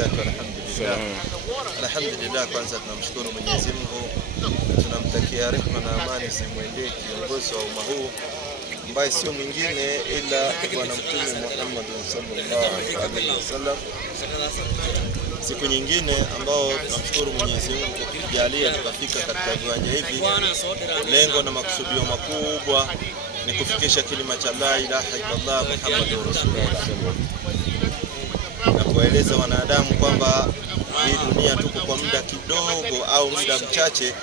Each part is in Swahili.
wabarakatuh. Alhamdulillah, kwanza tunamshukuru Mwenyezi Mungu, tunamtakia rehema na amani zimwendee kiongozi wa umma huu ambaye sio mwingine ila bwana Mtume Muhammad sallallahu alaihi wasallam. Siku nyingine ambao tunamshukuru Mwenyezi Mungu kwa kujalia tukafika katika viwanja hivi. Lengo na makusudio makubwa ni kufikisha kilima cha la ilaha illallah Muhammadur Rasulullah, na kueleza wanadamu kwamba hii dunia tuko kwa muda kidogo au muda mchache,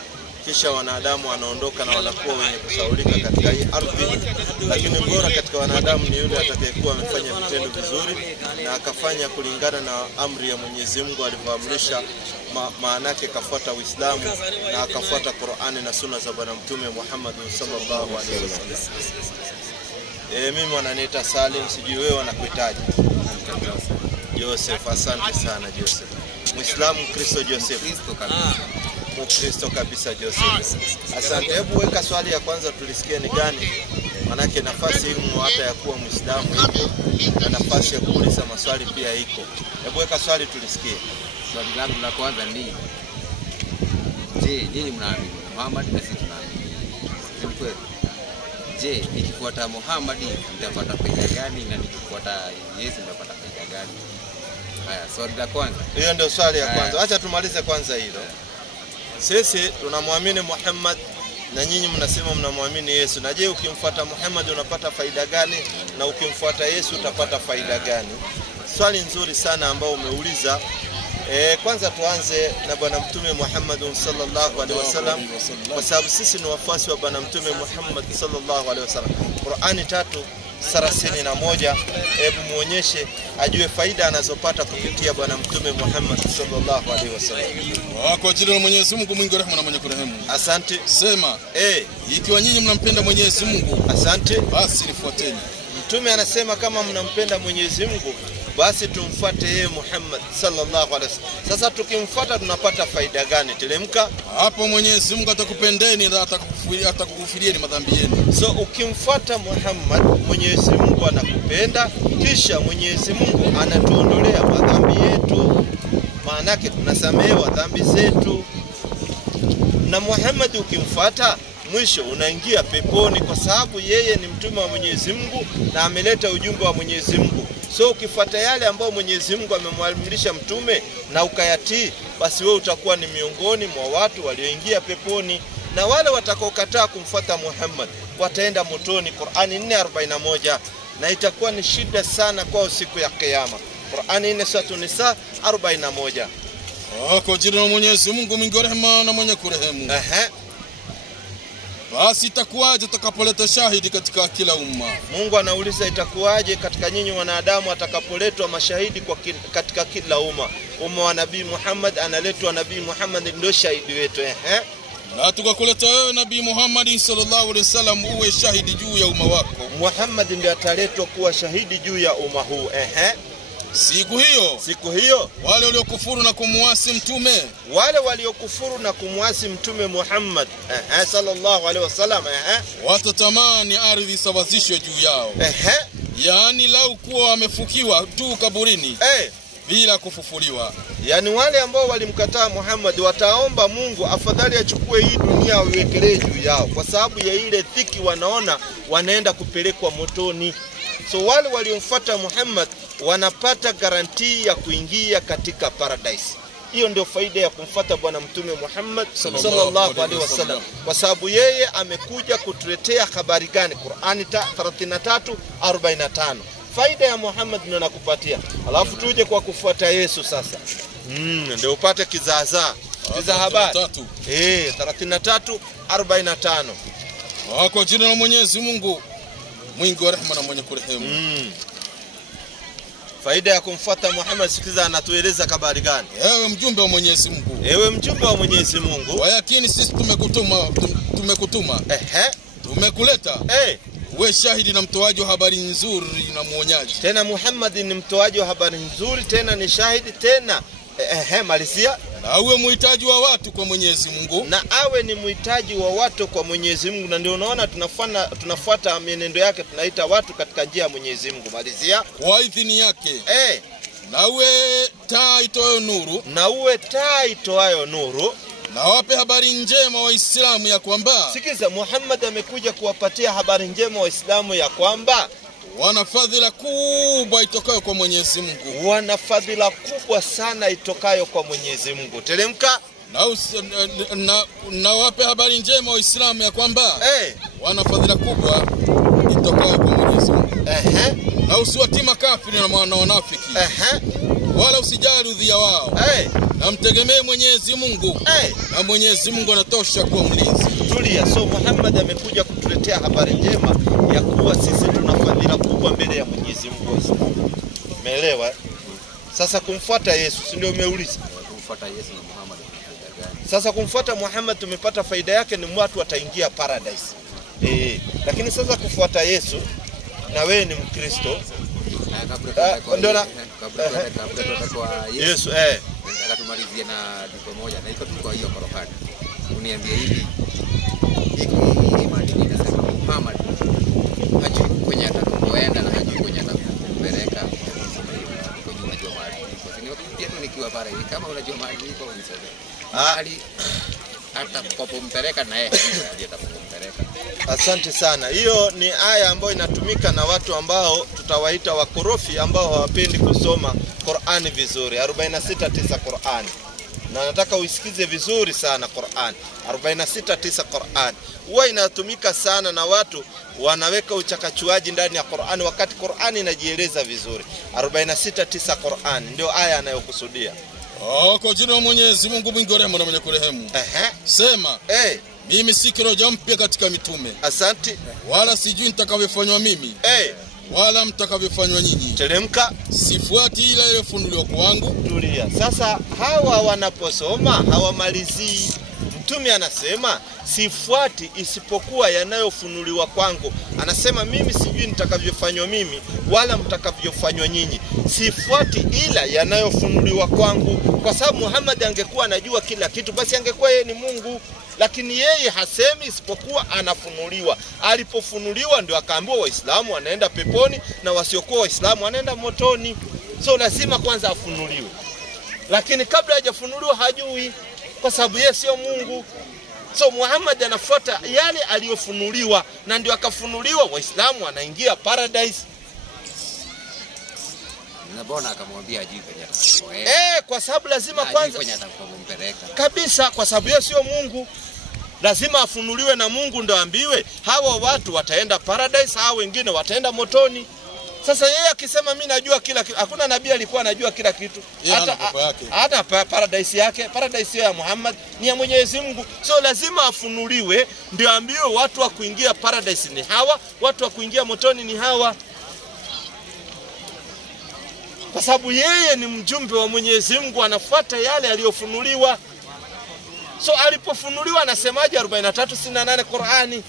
kisha wanadamu wanaondoka na wanakuwa wenye kusaulika katika hii ardhi. Lakini bora katika wanadamu ni yule atakayekuwa amefanya vitendo vizuri na akafanya kulingana na amri ya Mwenyezi Mungu alivyoamrisha, maana yake kafuata Uislamu na akafuata Qur'ani na sunna za bwana Mtume Muhammad sallallahu alaihi wasallam. Mimi wananiita Salim, sijui wewe wanakuitaje? Joseph. Asante sana Joseph. Muislamu Kristo Joseph. Kristo kabisa Joseph. Asante. Hebu weka swali ya kwanza tulisikia ni gani? Manake nafasi ilmu hata ya kuwa Muislamu iko na nafasi ya kuuliza maswali pia iko. Hebu weka swali tulisikie. Swali langu la kwanza ni je, nyinyi mnaamini Muhammad na sisi tunaamini? Ni kweli? Je, nikifuata Muhammad nitapata faida gani na nikifuata Yesu nitapata faida gani? Haya, swali la kwanza. Hiyo ndio swali ya kwanza. Acha tumalize kwanza hilo. Sisi tunamwamini Muhammad na nyinyi mnasema mnamwamini Yesu. Na je, ukimfuata Muhammad unapata faida gani na ukimfuata Yesu utapata faida gani? Swali nzuri sana ambao umeuliza. Kwanza tuanze na bwana Mtume Muhammad sallallahu alaihi wasallam, kwa sababu sisi ni wafuasi wa bwana Mtume Muhammad sallallahu alaihi wasallam. Qur'ani 3:31, hebu muonyeshe ajue faida anazopata kupitia bwana Mtume Muhammad sallallahu alaihi wasallam. Kwa jina la Mwenyezi Mungu mwingi wa rehema na mwenye kurehemu. Asante. Sema, ikiwa nyinyi mnampenda Mwenyezi Mungu, asante, basi nifuateni. Mtume anasema kama mnampenda Mwenyezi Mungu basi tumfuate yeye Muhammad sallallahu alaihi wasallam. Sasa tukimfuata tunapata faida gani? Teremka. Hapo Mwenyezi Mungu atakupendeni na atakukufirieni madhambi yenu. So ukimfuata Muhammad, Mwenyezi Mungu anakupenda, kisha Mwenyezi Mungu anatuondolea madhambi yetu. Maana yake tunasamehewa dhambi zetu. Na Muhammad ukimfuata, mwisho unaingia peponi kwa sababu yeye ni mtume wa Mwenyezi Mungu na ameleta ujumbe wa Mwenyezi Mungu. So ukifuata yale ambao Mwenyezi Mungu amemwamrisha mtume na ukayatii, basi wewe utakuwa ni miongoni mwa watu walioingia peponi. Na wale watakaokataa kumfuata Muhammad wataenda motoni. Qur'ani 4:41, na itakuwa ni shida sana kwa siku ya kiyama. Qur'ani 4:41. Kwa jina la Mwenyezi Mungu mwingi wa rehema na mwenye kurehemu. Basi itakuwaje tutakapoleta shahidi katika kila umma? Mungu anauliza itakuwaje katika nyinyi wanadamu atakapoletwa mashahidi katika kila umma. Umma wa Nabii Muhammad analetwa Nabii Muhammad ndio shahidi wetu. Na tukakuleta wewe Nabii Muhammad sallallahu alaihi wasallam uwe shahidi juu ya umma wako. Muhammad ndiye ataletwa kuwa shahidi juu ya umma huu. Siku hiyo wale waliokufuru na kumuasi mtume, mtume Muhammad sallallahu alaihi wasallam, watatamani ardhi sawazishwe juu yao. Yani lau kuwa wamefukiwa tu kaburini bila kufufuliwa. Yani wale ambao walimkataa Muhammad wataomba Mungu afadhali achukue hii dunia aiwekelee juu yao, kwa sababu ya ile dhiki wanaona wanaenda kupelekwa motoni. So wale waliomfuata Muhammad wanapata garantii ya kuingia katika paradise. Hiyo ndio faida ya kumfuata bwana Mtume Muhammad sallallahu alaihi wasallam, kwa sababu yeye amekuja kutuletea habari gani? Qur'ani 33:45. Faida ya Muhammad ndio nakupatia. Alafu tuje kwa kufuata Yesu sasa. Ndio upate kizaazaa. Habari. 33:45. Kwa jina la Mwenyezi Mungu mwingi wa rehema na mwenye kurehemu. Faida ya kumfuata Muhammad, sikiza anatueleza habari gani? Ewe mjumbe wa Mwenyezi Mungu. Wayakini sisi tumekutuma. Tumekuleta. Uwe shahidi na mtoaji wa habari nzuri na muonyaji. Tena Muhammad ni mtoaji wa habari nzuri, tena ni shahidi, tena malizia. Na awe muhitaji wa watu kwa Mwenyezi Mungu. Na ndio unaona tunafuata mienendo yake, tunaita watu katika njia ya Mwenyezi Mungu. Malizia. Kwa idhini yake. na uwe taa itoayo nuru, na uwe taa itoayo nuru, na wape habari njema Waislamu ya kwamba, sikiza, Muhammad amekuja kuwapatia habari njema Waislamu ya kwamba wana fadhila kubwa itokayo kwa Mwenyezi Mungu. Wana fadhila kubwa sana itokayo kwa Mwenyezi Mungu. Teremka. Na wape habari njema Waislamu ya kwamba wana fadhila kubwa itokayo kwa Mwenyezi Mungu. Na usiwatii makafiri na wanafiki. Wala usijali udhia wao. Na mtegemee Mwenyezi Mungu. Na Mwenyezi Mungu anatosha kuwa mlinzi. Tulia. So Muhammad amekuja kutuletea habari njema ya kuwa sisi tuna fadhila kubwa mbele ya Mwenyezi Mungu. Umeelewa? Sasa kumfuata Yesu, si ndio umeuliza? Kumfuata Yesu na Muhammad. Sasa kumfuata Muhammad tumepata faida yake ni watu wataingia paradise. Lakini sasa kufuata Yesu na wewe ni Mkristo. Ndio na kwa Yesu nataka tumalizie na dua moja na iko tu kwa hiyo Qur'ani. Uniambie hivi. Hiki imani inasema Muhammad hajui kwenye atakoenda na hajui kwenye atakupeleka. Iko juu ya mahali. Kwa sababu pia nikiwa pale kama unajua mahali iko uniseme. Mahali atakupompeleka na yeye ndiye atakupompeleka. Asante sana. Hiyo ni aya ambayo inatumika na watu ambao tutawaita wakorofi ambao hawapendi kusoma Qur'ani vizuri. 46:9 Qur'ani. Na nataka uisikize vizuri sana Qur'an. 46:9 Qur'an. Huwa inatumika sana na watu wanaweka uchakachuaji ndani ya Qur'an wakati Qur'an inajieleza vizuri. 46:9 Qur'an ndio aya anayokusudia. Kwa jina la Mwenyezi Mungu mwingi wa rehema na mwenye kurehemu. Sema, mimi si kiroja mpya katika mitume. Asante. Wala sijui nitakavyofanywa mimi. Wala mtakavyofanywa nyinyi. Teremka. Sifuati ile iliyofunuliwa kwangu. Tulia. Sasa hawa wanaposoma hawamalizii. Mtume anasema sifuati isipokuwa yanayofunuliwa kwangu. Anasema mimi sijui nitakavyofanywa mimi wala mtakavyofanywa nyinyi. Sifuati ila yanayofunuliwa kwangu. Kwa sababu Muhammad angekuwa anajua kila kitu basi angekuwa yeye ni Mungu. Lakini yeye hasemi isipokuwa anafunuliwa. Alipofunuliwa ndio akaambiwa Waislamu wanaenda peponi na wasiokuwa Waislamu wanaenda motoni. So lazima kwanza afunuliwe. Lakini kabla hajafunuliwa hajui kwa sababu yeye sio Mungu. So Muhammad anafuata yale aliyofunuliwa na ndio akafunuliwa Waislamu wanaingia paradise. Na bona akamwambia ajui kwenye kwa sababu lazima kwanza kwenye atakumpeleka. Kabisa kwa sababu yeye sio Mungu. Lazima afunuliwe na Mungu ndio ambiwe hawa watu wataenda paradise, hawa wengine wataenda Sasa yeye akisema mimi najua kila kitu, hakuna nabii alikuwa anajua kila kitu. Hata paradise yake, paradise ya Muhammad ni ya Mwenyezi Mungu. So lazima afunuliwe ndio ambiwe watu wa kuingia paradise ni hawa, watu wa kuingia motoni ni hawa. Kwa sababu yeye ni mjumbe wa Mwenyezi Mungu, anafuata yale aliyofunuliwa. So alipofunuliwa anasemaje 43:68 Qur'ani?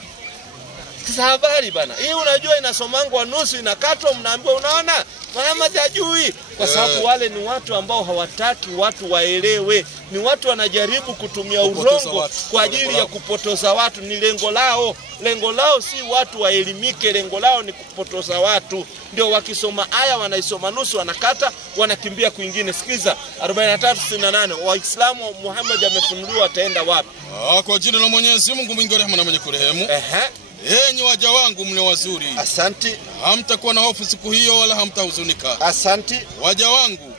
Kisa habari bana. Hii unajua inasomangwa nusu inakatwa mnaambiwa unaona Muhammad hajui kwa sababu wale ni watu ambao hawataki watu waelewe. Ni watu wanajaribu kutumia urongo kwa ajili ya kupotoza watu, ni lengo lao. Lengo lao si watu waelimike, lengo lao ni kupotoza watu. Ndio wakisoma aya wanaisoma nusu wanakata wanakimbia kwingine. Sikiza 43:68 Waislamu Muhammad amefunuliwa ataenda wapi? Kwa jina la Mwenyezi Mungu mwingi wa rehema na mwenye kurehemu. Enyi waja wangu mlio wazuri. Asante. Hamtakuwa na hofu siku hiyo wala hamtahuzunika. Asante. Waja wangu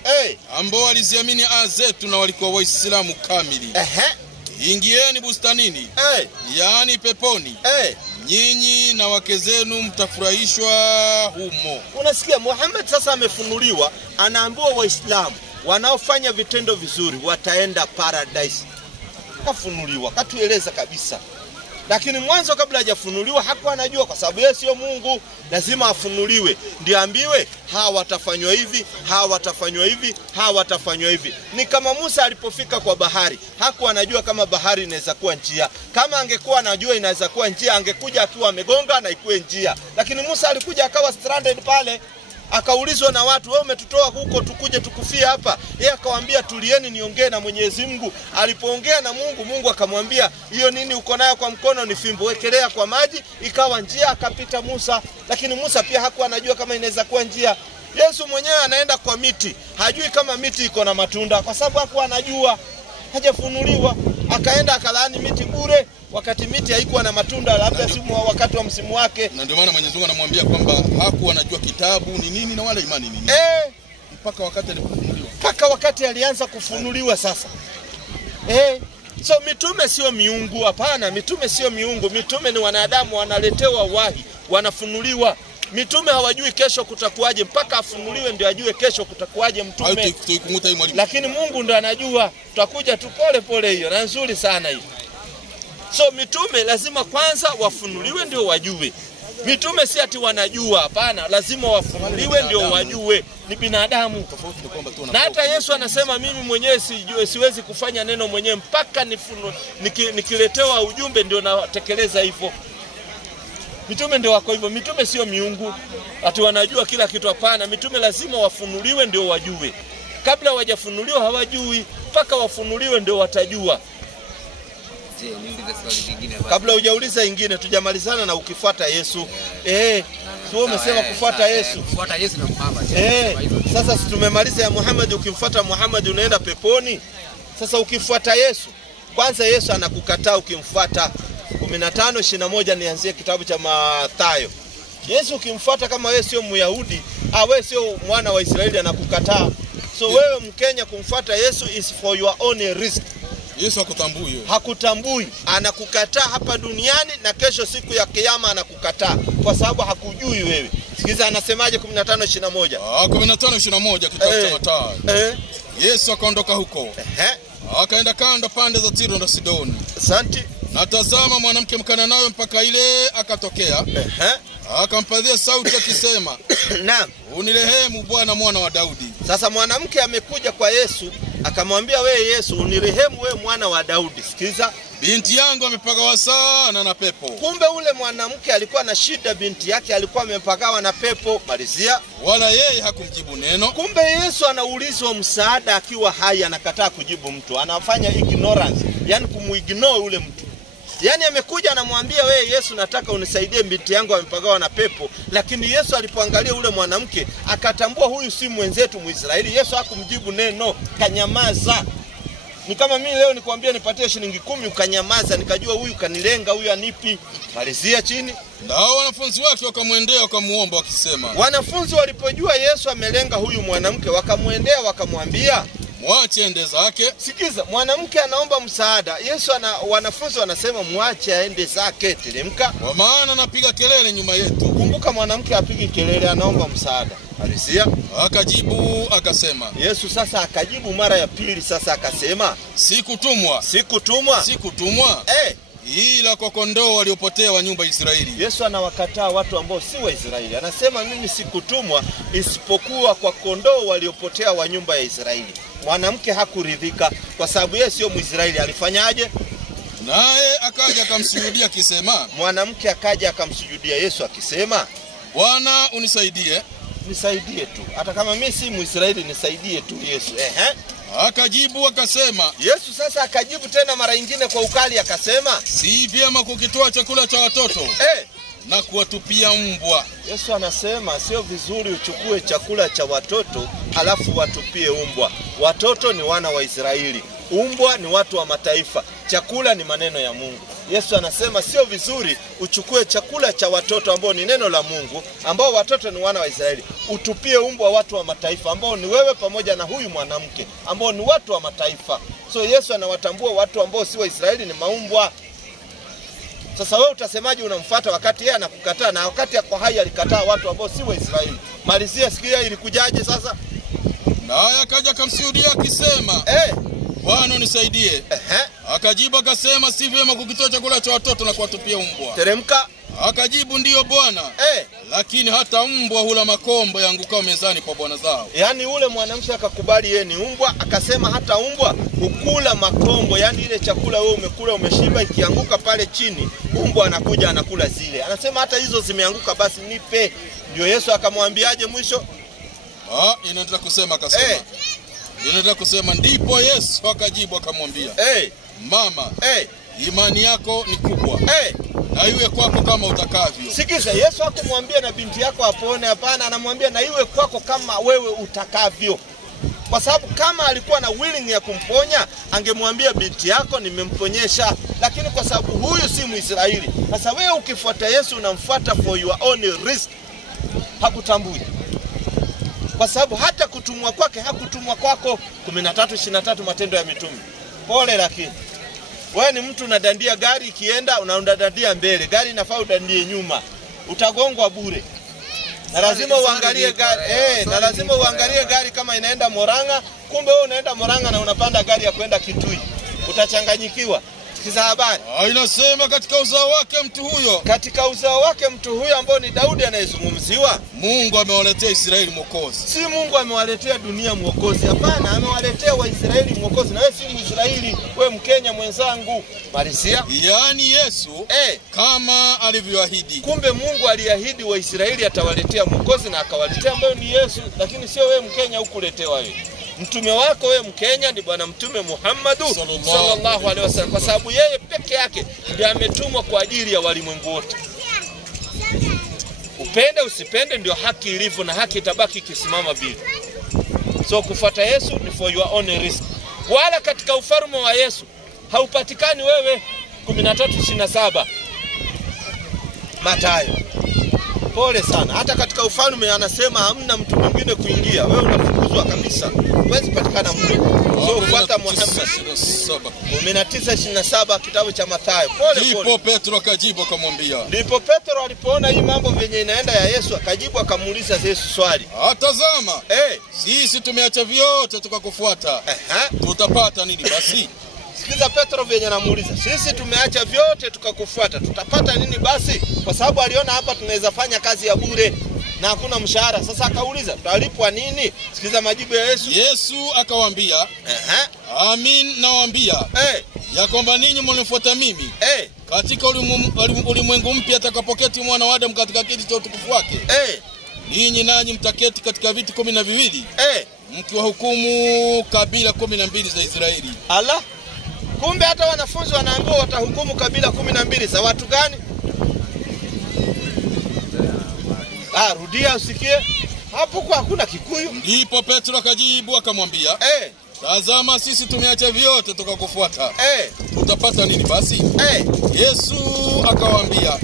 ambao waliziamini aya zetu na walikuwa Waislamu kamili. Ingieni bustanini. Yaani peponi. Nyinyi na wake zenu mtafurahishwa humo. Unasikia Muhammad sasa amefunuliwa, anaambiwa Waislamu wanaofanya vitendo vizuri wataenda paradise. Kafunuliwa, katueleza kabisa. Lakini mwanzo kabla hajafunuliwa hakuwa anajua kwa sababu yeye sio Mungu. Lazima afunuliwe ndio ambiwe hawa watafanywa hivi, hawa watafanywa hivi, hawa watafanywa hivi. Ni kama Musa alipofika kwa bahari, hakuwa anajua kama bahari inaweza kuwa njia. Kama angekuwa anajua inaweza kuwa njia, angekuja akiwa amegonga na ikuwe njia. Lakini Musa alikuja akawa stranded pale. Akaulizwa na watu, wewe umetutoa huko tukuje tukufie hapa? Yeye akawaambia tulieni niongee na Mwenyezi Mungu. Alipoongea na Mungu, Mungu akamwambia, hiyo nini uko nayo kwa mkono ni fimbo, wekelea kwa maji, ikawa njia, akapita Musa. Lakini Musa pia hakuwa anajua kama inaweza kuwa njia. Yesu mwenyewe anaenda kwa miti, hajui kama miti iko na matunda kwa sababu hakuwa anajua, hajafunuliwa. Akaenda akalaani miti bure wakati miti haikuwa na matunda, labda simu wakati wa msimu wake. Na ndio maana Mwenyezi Mungu anamwambia kwamba hakuwa anajua kitabu ni nini na wala imani ni nini. Mpaka wakati alipofunuliwa. Mpaka wakati alianza kufunuliwa sasa. So mitume sio miungu, hapana, mitume sio miungu. Mitume ni wanadamu, wanaletewa wahi, wanafunuliwa. Mitume hawajui kesho kutakuwaje, mpaka afunuliwe ndio ajue kesho kutakuwaje mtume. Lakini Mungu ndo anajua. Tutakuja tu pole pole, hiyo na nzuri sana hiyo. So mitume lazima kwanza wafunuliwe ndio wajue. Mitume si ati wanajua, hapana, lazima wafunuliwe ndio wajue. Ni binadamu. Na hata Yesu anasema mimi mwenyewe siwezi kufanya neno mwenyewe mpaka nikiletewa ujumbe ndio natekeleza hivyo. Mitume ndio wako hivyo. Mitume sio miungu ati wanajua kila kitu, hapana. Mitume lazima wafunuliwe ndio wajue. Kabla hawajafunuliwa hawajui, mpaka wafunuliwe ndio watajua. Je, niulize swali lingine baba? Kabla hujauliza ingine tujamalizana na ukifuata Yesu. Sio umesema kufuata Yesu. Kufuata Yesu na Muhammad. Sasa tumemaliza ya Muhammad, ukimfuata Muhammad unaenda peponi. Sasa ukifuata Yesu, kwanza Yesu anakukataa ukimfuata. 15:21 nianzie kitabu cha Mathayo. Yesu ukimfuata kama wewe sio Myahudi, wewe sio mwana wa Israeli, anakukataa. So wewe Mkenya kumfuata Yesu is for your own risk. Yesu hakutambui. Hakutambui, anakukataa hapa duniani na kesho siku ya kiyama anakukataa kwa sababu hakujui wewe. Sikiza anasemaje 15:21. 15:21 kitabu cha Mathayo. Yesu akaondoka huko. Akaenda kando pande za Tiro na Sidoni. Asante. Na tazama mwanamke Mkananayo mpaka ile akatokea. Akampatia sauti akisema, naam, unirehemu Bwana mwana wa Daudi. Sasa mwanamke amekuja kwa Yesu akamwambia, wewe Yesu unirehemu wewe mwana wa Daudi. Sikiza, binti yangu amepagawa sana na pepo. Kumbe ule mwanamke alikuwa na shida, binti yake alikuwa amepagawa na pepo. Malizia. Wala yeye hakumjibu neno. Kumbe Yesu anaulizwa msaada akiwa hai, anakataa kujibu mtu. Anafanya ignorance, yani kumuignore ule mtu. Yani amekuja anamwambia, wewe Yesu nataka unisaidie binti yangu amepagawa na pepo. Lakini Yesu alipoangalia ule mwanamke akatambua huyu si mwenzetu Mwisraeli. Yesu hakumjibu neno, kanyamaza. Ni kama mimi leo nikwambia nipatie shilingi 10 ukanyamaza, nikajua huyu kanilenga, huyu anipi. Malizia chini. Na wanafunzi wake wakamwendea wakamuomba wakisema. Wanafunzi walipojua Yesu amelenga huyu mwanamke wakamwendea wakamwambia, mwache ende zake. Sikiza, mwanamke anaomba msaada. Yesu wanafunzi wanasema mwache aende zake, teremka. Kwa maana anapiga kelele nyuma yetu. Kumbuka mwanamke apigi kelele, anaomba msaada. Alisia. Akajibu akasema. Yesu sasa akajibu mara ya pili sasa akasema, sikutumwa. Sikutumwa. Sikutumwa. Ila kwa kondoo waliopotea wa nyumba ya Israeli. Yesu anawakataa watu ambao si wa Israeli. Anasema mimi sikutumwa isipokuwa kwa kondoo waliopotea wa nyumba ya Israeli. Mwanamke hakuridhika kwa sababu yeye sio Mwisraeli. Alifanyaje? Naye akaja akamsujudia akisema. Mwanamke akaja akamsujudia Yesu akisema, Bwana unisaidie. Nisaidie tu. Hata kama mimi si Mwisraeli nisaidie tu Yesu. Akajibu akasema. Yesu sasa akajibu tena mara nyingine kwa ukali akasema, si vyema kukitoa chakula cha watoto na kuwatupia mbwa. Yesu anasema sio vizuri uchukue chakula cha watoto alafu watupie mbwa. Watoto ni wana wa Israeli, mbwa ni watu wa mataifa. Chakula ni maneno ya Mungu. Yesu anasema sio vizuri uchukue chakula cha watoto ambao ni neno la Mungu, ambao watoto ni wana wa Israeli, utupie mbwa watu wa mataifa ambao ni wewe pamoja na huyu mwanamke ambao ni watu wa mataifa. So Yesu anawatambua watu ambao si wa Israeli ni maumbwa. Sasa wewe utasemaje unamfuata wakati yeye anakukataa na wakati yako hai alikataa watu ambao si wa Israeli? Malizia, sikia ilikujaje sasa? Naye akaja akamsujudia akisema, Bwana unisaidie. Akajibu akasema si vyema kukitoa chakula cha watoto na kuwatupia mbwa. Teremka. Akajibu ndiyo Bwana. Lakini hata mbwa hula makombo yaangukao mezani kwa bwana zao. Yani ule mwanamke akakubali yeye ni mbwa, akasema hata mbwa hukula makombo, yani ile chakula wewe umekula umeshiba ikianguka pale chini, mbwa anakuja anakula zile. Anasema hata hizo zimeanguka basi nipe. Ndio Yesu akamwambiaje mwisho? Inaendelea kusema akasema. Inaendelea kusema ndipo Yesu akajibu akamwambia, Mama, imani yako ni kubwa. na iwe kwako kama utakavyo. Sikiza, Yesu hakumwambia na binti yako apone, hapana, anamwambia na iwe kwako kama wewe utakavyo. Kwa sababu kama alikuwa na willing ya kumponya, angemwambia binti yako nimemponyesha. Lakini kwa sababu huyu si Mwisraeli, sasa wewe ukifuata Yesu unamfuata for your own risk, hakutambui. Kwa sababu hata kutumwa kwake hakutumwa kwako. 13:23 Matendo ya Mitume. Pole, lakini wewe ni mtu unadandia gari ikienda, unadandia mbele, gari inafaa udandie nyuma, utagongwa bure. Na lazima uangalie gari, na lazima uangalie gari kama inaenda Moranga, kumbe wewe unaenda Moranga na unapanda gari ya kwenda Kitui. Utachanganyikiwa. Sikiza habari. Inasema katika uzao wake mtu huyo. Katika uzao wake mtu huyo ambao ni Daudi anayezungumziwa, Mungu amewaletea Israeli mwokozi. Si Mungu amewaletea dunia mwokozi, hapana, amewaletea Waisraeli mwokozi. Na wewe si Mwisraeli, wewe Mkenya mwenzangu. Marisia. Yaani Yesu kama alivyoahidi. Kumbe Mungu aliahidi Waisraeli atawaletea mwokozi na akawaletea ambaye ni Yesu, lakini sio wewe Mkenya ukuletewa wewe. Mtume wako wewe Mkenya ni Bwana Mtume Muhammad sallallahu alaihi wasallam, kwa sababu yeye peke yake ndiye ametumwa kwa ajili ya walimwengu wote. Upende usipende ndio haki ilivyo, na haki itabaki ikisimama bila. So kufuata Yesu ni for your own risk. Wala katika ufalme wa Yesu haupatikani wewe. 13:27 Mathayo. Pole sana. Hata katika ufalme anasema hamna mtu mwingine kuingia. Wewe unafukuzwa kabisa. Huwezi patikana mwe. So ufuata Muhammad. 19:27 kitabu cha Mathayo. Pole. Ndipo Petro akajibu akamwambia. Ndipo Petro alipoona hii mambo venye inaenda ya Yesu, akajibu akamuuliza Yesu swali. Tazama. Sisi tumeacha vyote tukakufuata. Tutapata nini basi? Sikiza Petro venye anamuuliza. Sisi tumeacha vyote tukakufuata. Tutapata nini basi? Kwa sababu aliona hapa tunaweza fanya kazi ya bure na hakuna mshahara. Sasa akauliza, tutalipwa nini? Sikiza majibu ya Yesu. Yesu akawaambia, amin nawaambia, ya kwamba ninyi mnifuata mimi, katika ulimwengu mpya atakapoketi mwana wa Adamu katika kiti cha utukufu wake, ninyi nanyi mtaketi katika viti 12, mkiwahukumu kabila 12 za Israeli. Allah. Kumbe hata wanafunzi wanaambiwa watahukumu kabila 12 za watu gani? Rudia usikie. Hapo kwa hakuna Kikuyu. Ndipo Petro akajibu akamwambia, tazama sisi tumeacha vyote tukakufuata. Tutapata nini basi? Yesu akawaambia,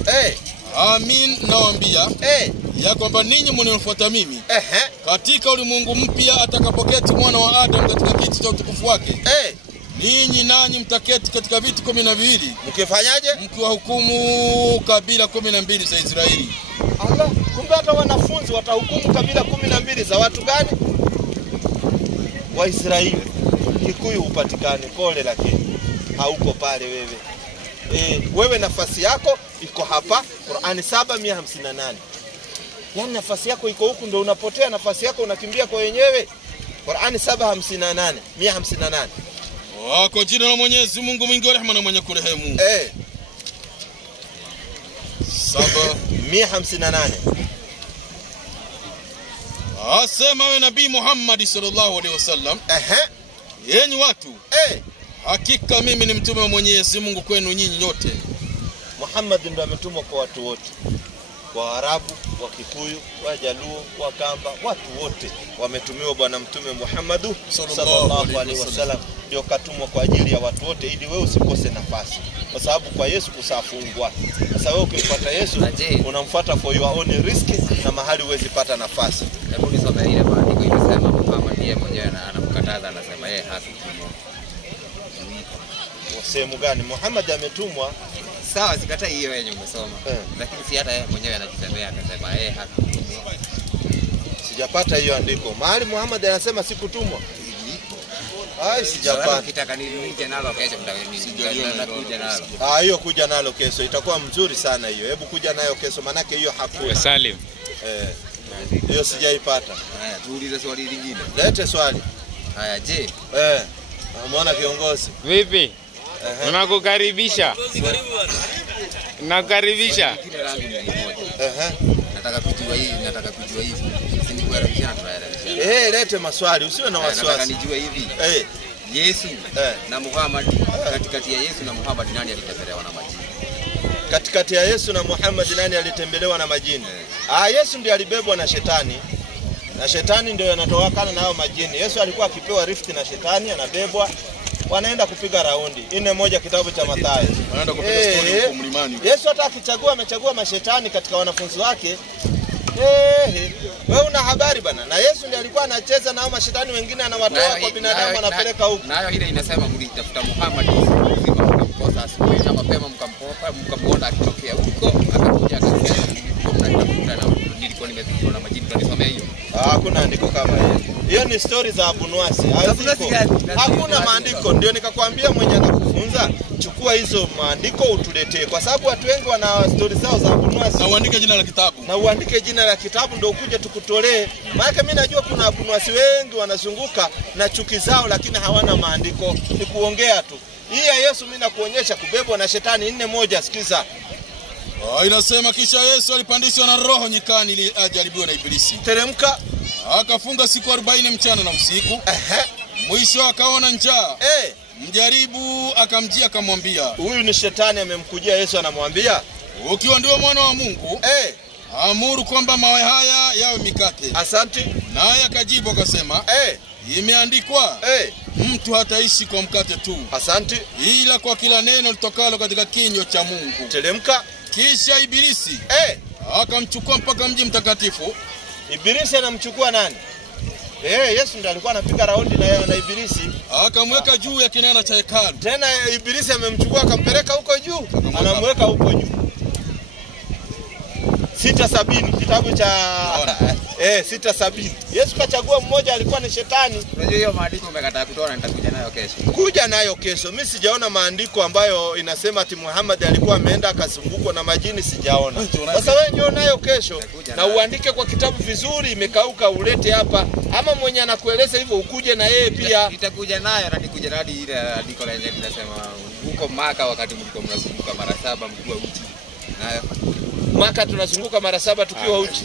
amin nawaambia, ya kwamba ninyi mnifuata mimi, katika ulimwengu mpya atakapoketi mwana wa Adamu katika kiti cha utukufu wake, ninyi nanyi mtaketi katika viti 12. Mkifanyaje? Mkiwahukumu kabila 12 za Israeli. Allah, kumbe hata wanafunzi watahukumu kabila 12 za watu gani? Waisraeli. Kikuyu upatikane. Pole, lakini hauko pale wewe. Wewe nafasi yako iko hapa. Qur'ani 7:158. Yaani nafasi yako iko huku ndio unapotea, nafasi yako unakimbia kwa wenyewe. Qur'ani 7:158. Kwa jina la Mwenyezi Mungu mwingi wa rehema na mwenye kurehemu. 7:158. Asema wewe Nabii Muhammad sallallahu alaihi wasallam, yenyi watu, hakika mimi ni mtume wa Mwenyezi Mungu kwenu nyinyi nyote. Muhammad ndiye ametumwa kwa watu wote. Kwa Arabu, wa Kikuyu, wa Jaluo, wa Kamba, watu wote wametumiwa Bwana Mtume Muhammad sallallahu alaihi wasallam. Ndio katumwa kwa ajili ya watu wote ili wewe usikose nafasi. Kwa sababu kwa Yesu kusafungwa. Sasa wewe ukimfuata Yesu unamfuata for your own risk na mahali huwezi pata nafasi. Hebu nisome ile maandiko inasema Muhammad yeye mwenyewe anamkataza, anasema yeye hakutumwa. Sehemu gani? Muhammad ametumwa. Sawa, sikatai hiyo yenye umesoma. Lakini si hata yeye mwenyewe anajisemea akasema yeye hakutumwa. Sijapata hiyo andiko. Mahali Muhammad anasema sikutumwa. Sijapata. Ukitaka nije nalo kesho nitakuja nalo. Hiyo kuja nalo kesho itakuwa mzuri sana hiyo. Hebu kuja nayo kesho manake hiyo hakuna. Salim. Hiyo sijaipata. Haya, tuulize swali lingine. Lete swali. Haya, je? Umeona kiongozi? Vipi? Tunakukaribisha. Nakukaribisha. Nataka kujua hivi. Sinikukaribisha tunaelewa. Lete maswali, usiwe na wasiwasi. Nataka nijue hivi. Yesu na Muhammad, katikati ya Yesu na Muhammad nani alitembelewa na majini? katikati ya Yesu na Muhammad nani alitembelewa na majini? Yesu ndiye alibebwa na shetani. Na shetani ndio anatokana na hao majini. Yesu alikuwa akipewa rifti na shetani, anabebwa, wanaenda kupiga raundi. 4:1 kitabu cha Mathayo. Wanaenda kupiga story huko mlimani. Yesu hata akichagua amechagua mashetani katika wanafunzi wake. Wewe una habari bana? Na Yesu ndiye alikuwa anacheza na hao mashetani wengine, anawatoa kwa binadamu anapeleka huko. Nayo ile inasema mlitafuta Muhammad mkamkosa asubuhi na mapema mkamwona akitokea huko akakuja akasema mnatafuta na nilikuwa nimezikwa na majini. Tunisomea hiyo. Hakuna andiko kama hiyo. Hiyo ni story za Abunuwasi. Hakuna maandiko. Ndio nikakwambia mwenye anakufunza chukua hizo maandiko utuletee, kwa sababu watu wengi wana story zao za Abunuwasi. Na uandike jina la kitabu. Na uandike jina la kitabu ndio ukuje tukutolee. Maana mimi najua kuna Abunuwasi wengi wanazunguka na chuki zao lakini hawana maandiko. Ni kuongea tu. Hii ya Yesu mimi nakuonyesha kubebwa na shetani 4:1. Sikiza. Inasema kisha Yesu alipandishwa na roho nyikani ili ajaribiwe na ibilisi. Teremka. Akafunga siku 40 mchana na usiku. Mwisho akaona njaa. Mjaribu akamjia akamwambia. Huyu ni shetani amemkujia Yesu anamwambia, ukiwa ndio mwana wa Mungu, amuru kwamba mawe haya yawe mikate. Asante. Naye akajibu akasema, imeandikwa, mtu hataishi kwa mkate tu. Asante. Ila kwa kila neno litokalo katika kinywa cha Mungu. Teremka. Kisha ibilisi akamchukua mpaka mji mtakatifu. Ibilisi anamchukua nani? Yesu ndiye alikuwa anapiga raundi na ibilisi. Akamweka juu ya kinara cha hekalu. Tena ibilisi amemchukua akampeleka huko juu. Anamweka huko juu. 6:70 kitabu cha 6:70. Yesu kachagua mmoja alikuwa ni shetani. Unajua hiyo maandiko umekataa kutoa na nitakuja nayo kesho. Kuja nayo kesho. Mimi sijaona maandiko ambayo inasema ati Muhammad alikuwa ameenda akazungukwa na majini, sijaona. Sasa wewe ndio nayo kesho na uandike kwa kitabu vizuri, imekauka ulete hapa, ama mwenye anakueleza hivyo ukuje na yeye pia. Nitakuja nayo na nikuja hadi ile andiko la Injili linasema huko Maka wakati mlikuwa mnazunguka mara 7 mkiwa uchi. Nayo Maka tunazunguka mara 7 tukiwa uchi.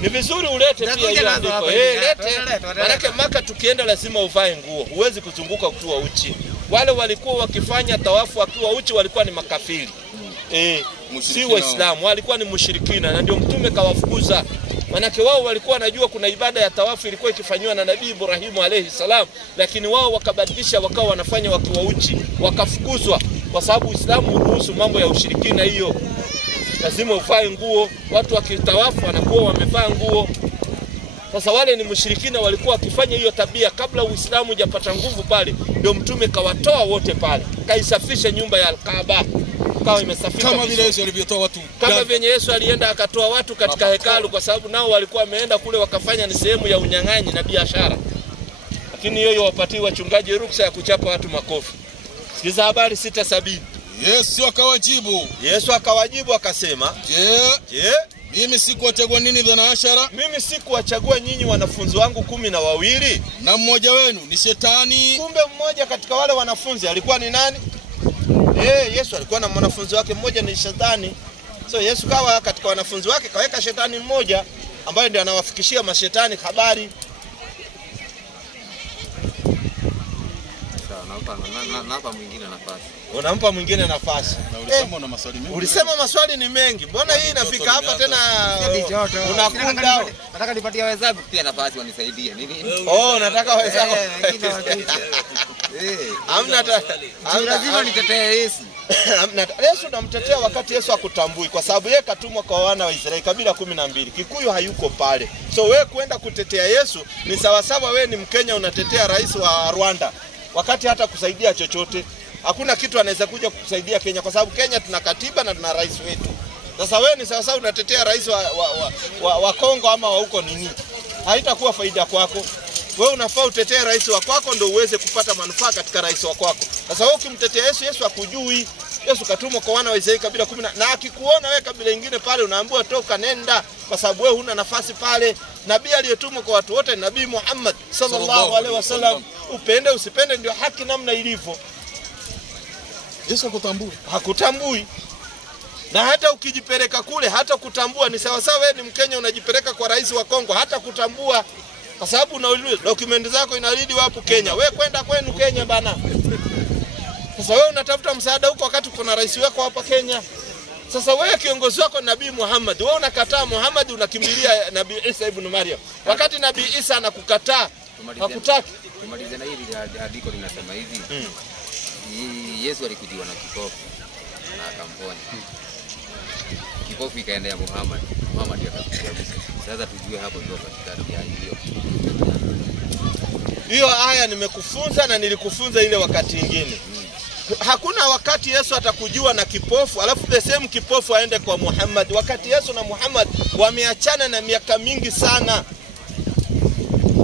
Ni vizuri ulete pia hiyo andiko. Lete. Maana Maka tukienda lazima uvae nguo. Huwezi kuzunguka ukiwa uchi. Wale walikuwa wakifanya tawafu wakiwa uchi walikuwa ni makafiri. Si Waislamu, walikuwa ni mushrikina na ndio mtume kawafukuza. Maana wao walikuwa wanajua kuna ibada ya tawafu ilikuwa ikifanywa na Nabii Ibrahim alayhi salam, lakini wao wakabadilisha wakawa wanafanya wakiwa uchi, wakafukuzwa kwa sababu Uislamu uruhusu mambo ya ushirikina hiyo. Lazima uvae nguo, watu wakitawafu wanakuwa wamevaa nguo. Sasa wale ni mushrikina walikuwa wakifanya hiyo tabia kabla Uislamu hujapata nguvu pale. Ndio mtume kawatoa wote pale. Kaisafisha nyumba ya Al-Kaaba. Kawa imesafika kama vile Yesu alivyotoa watu. Kama vile Yesu alienda akatoa watu katika hekalu kwa sababu nao walikuwa wameenda kule wakafanya ni sehemu ya unyang'anyi na biashara. Lakini hiyo wapatii wachungaji ruksa ya kuchapa watu makofi. Sikiza habari 6:70. Yesu akawajibu akasema, Je, mimi sikuwachagua nini 12? Mimi sikuwachagua nyinyi wanafunzi wangu 12? Na mmoja wenu ni shetani. Kumbe mmoja katika wale wanafunzi alikuwa ni nani? Yesu alikuwa na mwanafunzi wake mmoja ni shetani. So Yesu kawa katika wanafunzi wake kaweka shetani mmoja ambaye ndiye anawafikishia mashetani habari. Napa mwingine nafasi. Unampa mwingine nafasi. Na ulisema una maswali mengi. Ulisema maswali ni mengi. Mbona hii inafika hapa tena unakunda? Nataka nipatie wenzangu pia nafasi wanisaidie. Nataka wenzangu. Hamna lazima nitetee Yesu. Yesu namtetea wakati Yesu hakutambui kwa sababu yeye katumwa kwa wana wa Israeli kabila 12. Kikuyu hayuko pale. So wewe kwenda kutetea Yesu ni sawa sawa wewe ni Mkenya unatetea rais wa Rwanda wakati hata kusaidia chochote. Hakuna kitu anaweza kuja kukusaidia Kenya kwa sababu Kenya tuna katiba na tuna rais wetu. Sasa wewe ni sawa sawa unatetea rais wa Kongo ama wa huko nini? Haitakuwa faida kwako. Wewe unafaa utetee rais wa kwako ndio uweze kupata manufaa katika rais wa kwako. Sasa wewe ukimtetea Yesu hakujui. Yesu katumwa kwa wana wa Israeli kabila 10 na akikuona wewe kabila nyingine pale unaambiwa toka nenda kwa sababu wewe huna nafasi pale. Nabii aliyetumwa kwa watu wote ni Nabii Muhammad sallallahu alaihi wasallam. Upende usipende ndio haki namna ilivyo. Yesu hakutambui. Na hata ukijipeleka kule hata kutambua ni sawa sawa wewe ni Mkenya unajipeleka kwa rais wa Kongo hata kutambua kwa sababu unauliza document zako inarudi wapo Kenya. Wewe kwenda kwenu Kenya bana. Sasa wewe unatafuta msaada huko wakati kuna rais wako hapa Kenya. Sasa wewe kiongozi wako Nabii Muhammad, wewe unakataa Muhammad, unakimbilia Nabii Isa ibn Maryam. Wakati Nabii Isa anakukataa, hakutaki. Tumalize na hili andiko linasema hivi. Yesu alikujiwa na kipofu na akamponya. Kipofu ikaendea Muhammad. Muhammad akakuja. Sasa tujue hapo ndio katikati ya hiyo. Hiyo aya nimekufunza na nilikufunza ile wakati mwingine. Hakuna wakati Yesu atakujua na kipofu alafu the same kipofu aende kwa Muhammad. Wakati Yesu na Muhammad wameachana na miaka mingi sana.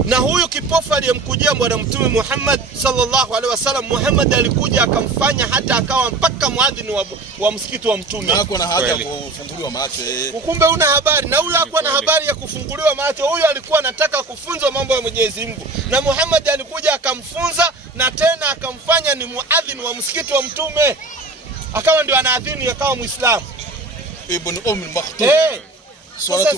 Na huyu kipofu aliyemkujia bwana mtume Muhammad sallallahu alaihi wasallam, Muhammad alikuja akamfanya hata akawa mpaka muadhini wa msikiti wa mtume. Hako na haja kufunguliwa macho. Kumbe una habari, na huyu hakuwa na habari ya kufunguliwa macho. Huyu alikuwa anataka kufunzwa mambo ya Mwenyezi Mungu. Na Muhammad alikuja akamfunza na tena akamfanya ni muadhini wa msikiti wa mtume. Akawa ndio anaadhini, akawa Muislamu. Ibn Maktum. Sasa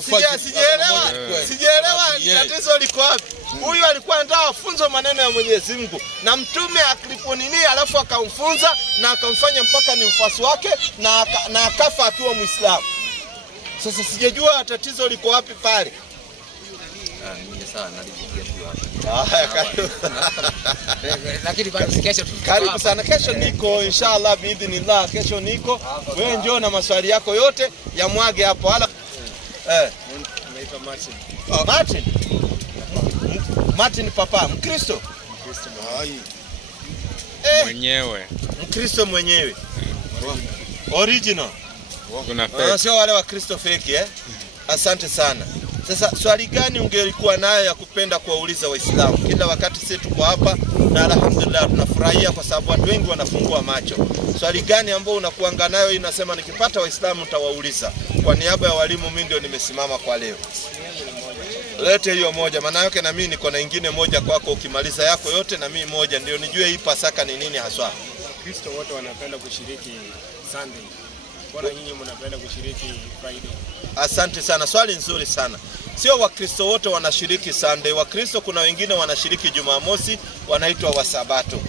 sijaelewa tatizo liko wapi. Huyu alikuwa anataka afunzwe maneno ya Mwenyezi Mungu na mtume akiliponini alafu akamfunza na akamfanya mpaka ni mfuasi wake na akafa akiwa Muislamu. Sasa sijajua tatizo liko wapi pale. Lakini bado kesho karibu sana. Kesho niko inshallah biidhnillah, kesho niko. Wewe njoo na maswali yako yote ya mwage hapo. Naitwa Martin. Martin. Martin papa, Mkristo? Mkristo mwenyewe. Mkristo mwenyewe. Original. Kuna fake. Sio wale wa Kristo fake Asante sana. Sasa swali gani ungelikuwa nayo ya kupenda kuwauliza Waislamu? Kila wakati sisi tuko hapa na alhamdulillah tunafurahia kwa sababu watu wengi wanafungua macho. Swali gani ambao unakuanga nayo inasema nikipata Waislamu nitawauliza? Kwa niaba ya walimu mimi ndio nimesimama kwa leo. Lete hiyo moja, maana yake na mimi niko na nyingine moja kwako, ukimaliza yako yote na mimi moja ndio nijue hii Pasaka ni nini haswa. Kristo wote wanapenda kushiriki Sunday. Bwana nyinyi mnapenda kushiriki Friday. Asante sana, swali nzuri sana. Sio Wakristo wote wanashiriki Sunday. Wakristo kuna wengine wanashiriki Jumamosi, wanaitwa Wasabato.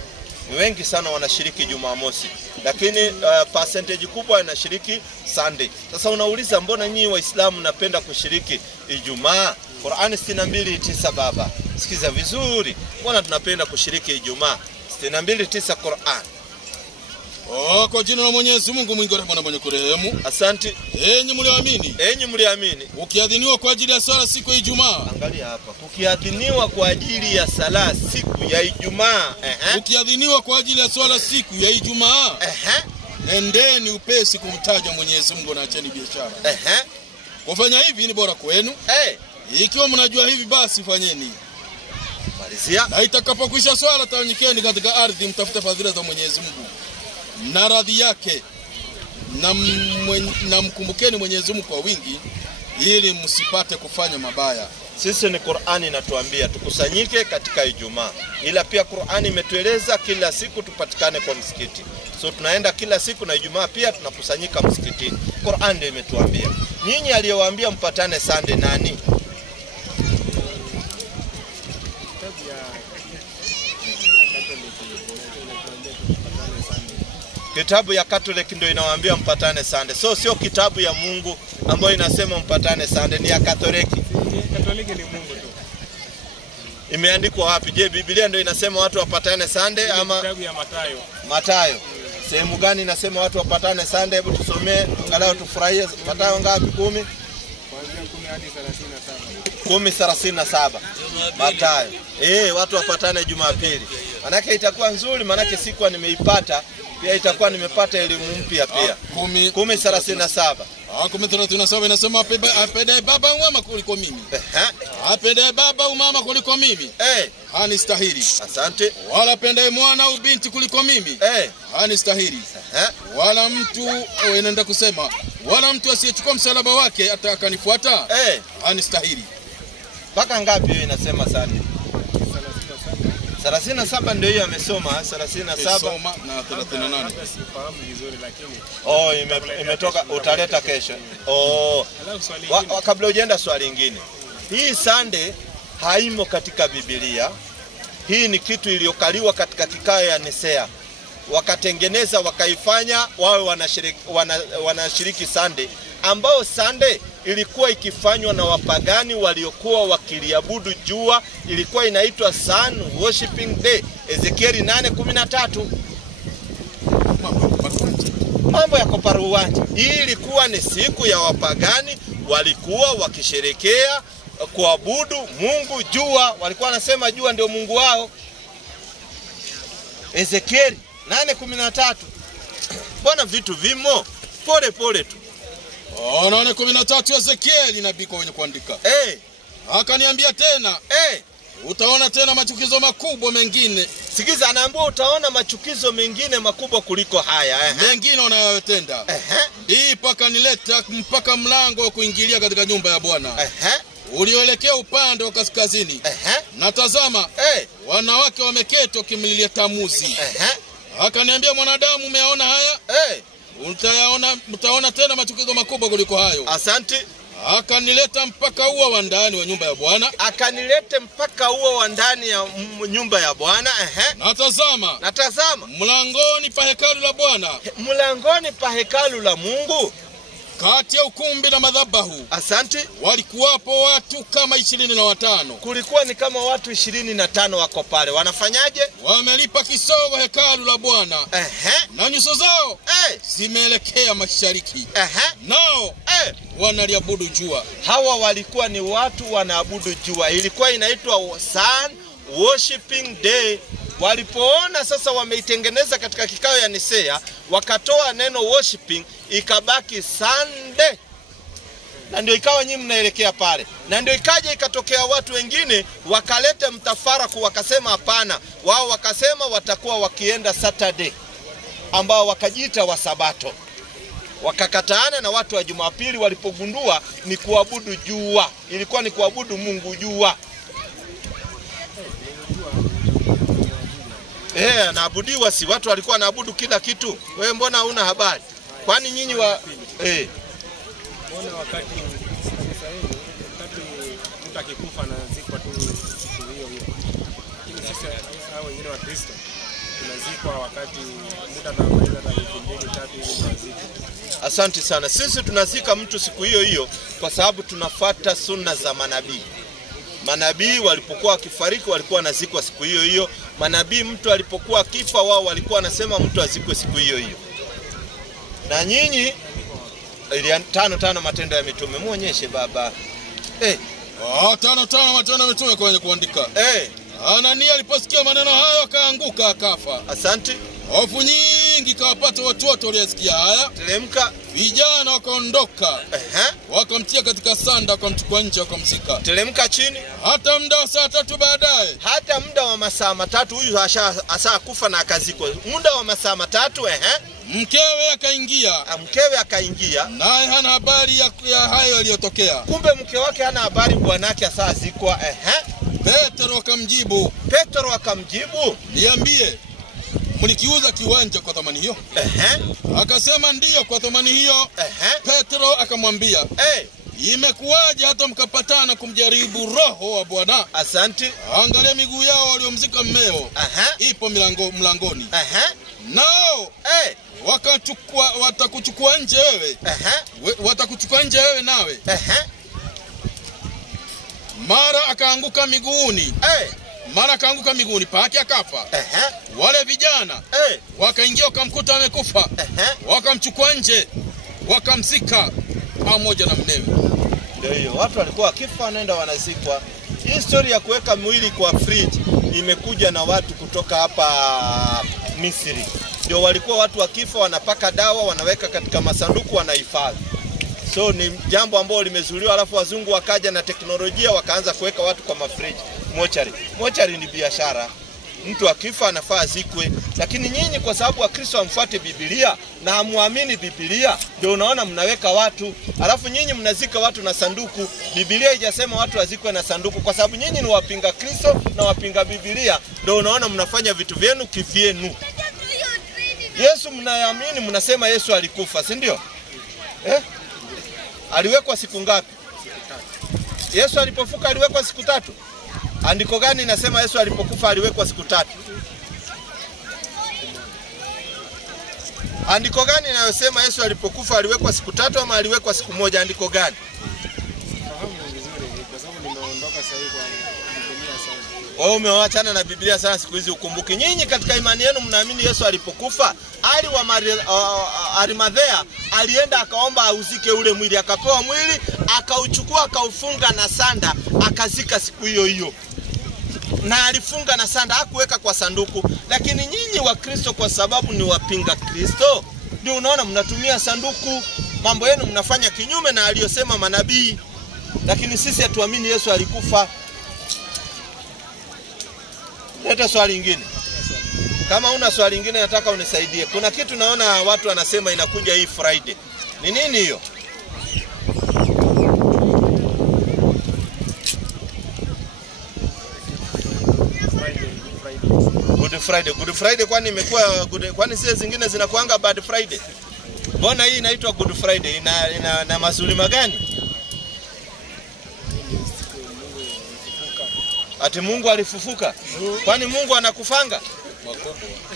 Ni wengi sana wanashiriki Jumamosi, lakini percentage kubwa inashiriki Sunday. Sasa unauliza mbona nyinyi Waislamu mnapenda kushiriki Ijumaa? Qur'ani 62:9 baba. Sikiza vizuri. Mbona tunapenda kushiriki Ijumaa? 62:9 Qur'an. Kwa jina la Mwenyezi Mungu mwingi wa rehema na mwenye kurehemu. Asante. Enyi mlioamini. Enyi mlioamini. Ukiadhiniwa kwa ajili ya sala siku ya Ijumaa. Angalia hapa. Ukiadhiniwa kwa ajili ya sala siku ya Ijumaa. Ukiadhiniwa kwa ajili ya swala siku ya Ijumaa. Endeni upesi kumtaja Mwenyezi Mungu na acheni biashara. Kufanya hivi ni bora kwenu. Ikiwa mnajua hivi basi fanyeni. Malizia. Na itakapokwisha swala tawanyikeni katika ardhi mtafute fadhila za Mwenyezi Mungu na radhi yake, na mkumbukeni Mwenyezi Mungu kwa wingi ili msipate kufanya mabaya. Sisi ni Qur'ani inatuambia tukusanyike katika Ijumaa. Ila pia Qur'ani imetueleza kila siku tupatikane kwa msikiti. So tunaenda kila siku na Ijumaa pia tunakusanyika msikitini. Qur'ani ndio imetuambia. Nyinyi aliyowaambia mpatane Sunday nani? Kitabu ya Catholic ndio inawaambia mpatane Sunday. So sio kitabu ya Mungu ambayo inasema mpatane Sunday, ni ya Catholic. Catholic ni Mungu tu. Imeandikwa wapi? Je, Biblia ndio inasema watu wapatane Sunday ama kitabu ya Mathayo? Mathayo. Sehemu gani inasema watu wapatane Sunday? Hebu tusomee angalau tufurahie. Mathayo ngapi? 10? Kuanzia 10 hadi 37. 10:37. Mathayo. Watu wapatane Jumapili. Manake itakuwa nzuri, manake siku nimeipata pia itakuwa nimepata elimu mpya pia. 10:37. 10:37 inasema apende baba umama kuliko mimi. Apende baba umama kuliko mimi. Hanistahili. Asante. Wala apende mwana au binti kuliko mimi. Hanistahili. Wala mtu inaenda kusema wala mtu asiyechukua msalaba wake atakanifuata. Hanistahili. Mpaka ngapi hiyo inasema sana? 37 ndio hiyo amesoma. 37 soma na 38. Sifahamu vizuri lakini imetoka utaleta kesho. Kabla hujaenda swali lingine. Hii Sunday haimo katika Biblia. Hii ni kitu iliyokaliwa katika kikao ya Nisea. wakatengeneza wakaifanya wawe wanashiriki Sunday, ambao Sunday ilikuwa ikifanywa na wapagani waliokuwa wakiliabudu jua, ilikuwa inaitwa Sun Worshiping Day. Ezekieli 8:13. Mambo ya koparuwanja. Hii ilikuwa ni siku ya wapagani walikuwa wakisherekea kuabudu Mungu jua, walikuwa wanasema jua ndio Mungu wao. Ezekieli 8:13. Bwana vitu vimo pole pole tu. 8:13 Ezekieli nabii kwa wenye kuandika. Akaniambia tena, utaona tena machukizo makubwa mengine. Sikiza, anaambia utaona machukizo mengine makubwa kuliko haya. Mengine unayotenda. Hii paka nileta mpaka mlango wa kuingilia katika nyumba ya Bwana. Ulioelekea upande wa kaskazini. Na tazama, wanawake wameketi wakimlilia Tamuzi. Akaniambia, mwanadamu, umeona haya? Utaona tena machukizo makubwa kuliko hayo. Asante. Akanileta mpaka ua wa ndani wa nyumba ya Bwana. Akanilete mpaka ua wa ndani ya nyumba ya Bwana. Na tazama, mlangoni pa hekalu la Bwana. Mlangoni pa hekalu la Mungu, kati ya ukumbi na madhabahu. Asante. Walikuwapo watu kama 25. Kulikuwa ni kama watu 25 wako pale. Wanafanyaje? Wamelipa kisogo hekalu la Bwana. Na nyuso zao zimeelekea mashariki. Nao wanaliabudu jua. Hawa walikuwa ni watu wanaabudu jua. Ilikuwa inaitwa Sun Worshiping Day. Walipoona sasa wameitengeneza katika kikao ya Nisea, wakatoa neno worshiping, ikabaki Sunday. Na ndio ikawa nyinyi mnaelekea pale. Na ndio ikaja ikatokea watu wengine wakaleta mtafaraku, wakasema hapana. Wao wakasema watakuwa wakienda Saturday, ambao wakajiita wa Sabato. Wakakataana na watu wa Jumapili walipogundua ni kuabudu jua. Ilikuwa ni kuabudu Mungu jua. Naabudiwa, si watu walikuwa wanaabudu kila kitu. Wewe mbona huna habari? Kwani nyinyi wa mbona wakati mtu akikufa anazikwa tu siku hiyo hiyo. Lakini sisi hao wengine wa Kristo tunazikwa wakati muda na baada ya wiki 2-3 hivi tunazikwa. Asante sana. Sisi tunazika mtu siku hiyo hiyo kwa sababu tunafuata sunna za manabii. Manabii walipokuwa wakifariki walikuwa wanazikwa siku hiyo hiyo. Manabii mtu alipokuwa kifa wao walikuwa wanasema mtu azikwe siku hiyo hiyo. Na nyinyi ili 5 Matendo ya Mitume muonyeshe baba. 5 Matendo ya Mitume kwenye kuandika. Anania aliposikia maneno hayo akaanguka akafa. Asante. Hofu nyingi kawapata watu wote waliosikia haya. Teremka. Vijana wakaondoka. Wakamtia katika sanda, wakamchukua nje, wakamzika. Teremka chini. Hata muda wa saa 3 baadaye. Hata muda wa masaa 3 huyu asa kufa na akazikwa. Muda wa masaa 3 mkewe akaingia. Mkewe akaingia. Naye hana habari ya hayo yaliyotokea. Kumbe mke wake hana habari bwanake asazikwa. Petro akamjibu. Niambie, mlikiuza kiwanja kwa thamani hiyo? Akasema ndiyo, kwa thamani hiyo. Petro akamwambia, imekuwaje hata mkapatana kumjaribu Roho wa Bwana? Asante. Angalia miguu yao waliomzika mmeo. Ipo mlangoni. Nao watakuchukua nje wewe. Watakuchukua nje wewe nawe. Mara akaanguka miguuni. Mara akaanguka miguuni pake akafa. Wale vijana wakaingia wakamkuta amekufa. Wakamchukua nje, wakamzika pamoja na mmewe. Ndio hiyo, watu walikuwa wakifa wanaenda wanazikwa. Hii story ya kuweka mwili kwa fridge imekuja na watu kutoka hapa Misri. Ndio walikuwa watu wakifa wanapaka dawa, wanaweka katika masanduku, wanahifadhi. So ni jambo ambalo limezuliwa, alafu wazungu wakaja na teknolojia wakaanza kuweka watu kwa mafriji. Mochari ni biashara. Mtu akifa anafaa zikwe. Lakini nyinyi kwa sababu wa Kristo hamfuate Biblia na hamuamini Biblia, ndio unaona mnaweka watu, alafu nyinyi mnazika watu na sanduku. Biblia haijasema watu wazikwe na sanduku, kwa sababu nyinyi ni wapinga Kristo na wapinga Biblia, ndio unaona mnafanya vitu vyenu kivyenu. Yesu mnaamini, mnasema Yesu alikufa, si ndio? Aliwekwa siku ngapi? Yesu alipofuka aliwekwa siku 3. Andiko gani nasema Yesu alipokufa aliwekwa siku 3? Andiko gani inayosema Yesu alipokufa aliwekwa siku 3 ama aliwekwa siku 1? Andiko gani? Fahamu vizuri kwa sababu nimeondoka sasa hivi kwa Biblia sana. Wewe umewaachana na Biblia sana siku hizi ukumbuki. Nyinyi katika imani yenu mnaamini Yesu alipokufa, Ali wa Arimathea alienda akaomba auzike ule mwili, akapewa mwili, akauchukua akaufunga na sanda, akazika siku hiyo hiyo. Na alifunga na sanda, hakuweka kwa sanduku. Lakini nyinyi wa Kristo kwa sababu ni wapinga Kristo, ndio unaona mnatumia sanduku. Mambo yenu mnafanya kinyume na aliyosema manabii. Lakini sisi hatuamini Yesu alikufa. Leta swali lingine. Kama una swali lingine nataka unisaidie. Kuna kitu naona watu wanasema inakuja hii Friday. Ni nini hiyo? Good Friday kwani imekuwa kwani zile zingine zinakuanga bad Friday? Mbona hii inaitwa Good Friday? Ina mazulima gani? Ati Mungu alifufuka? Kwani Mungu anakufanga?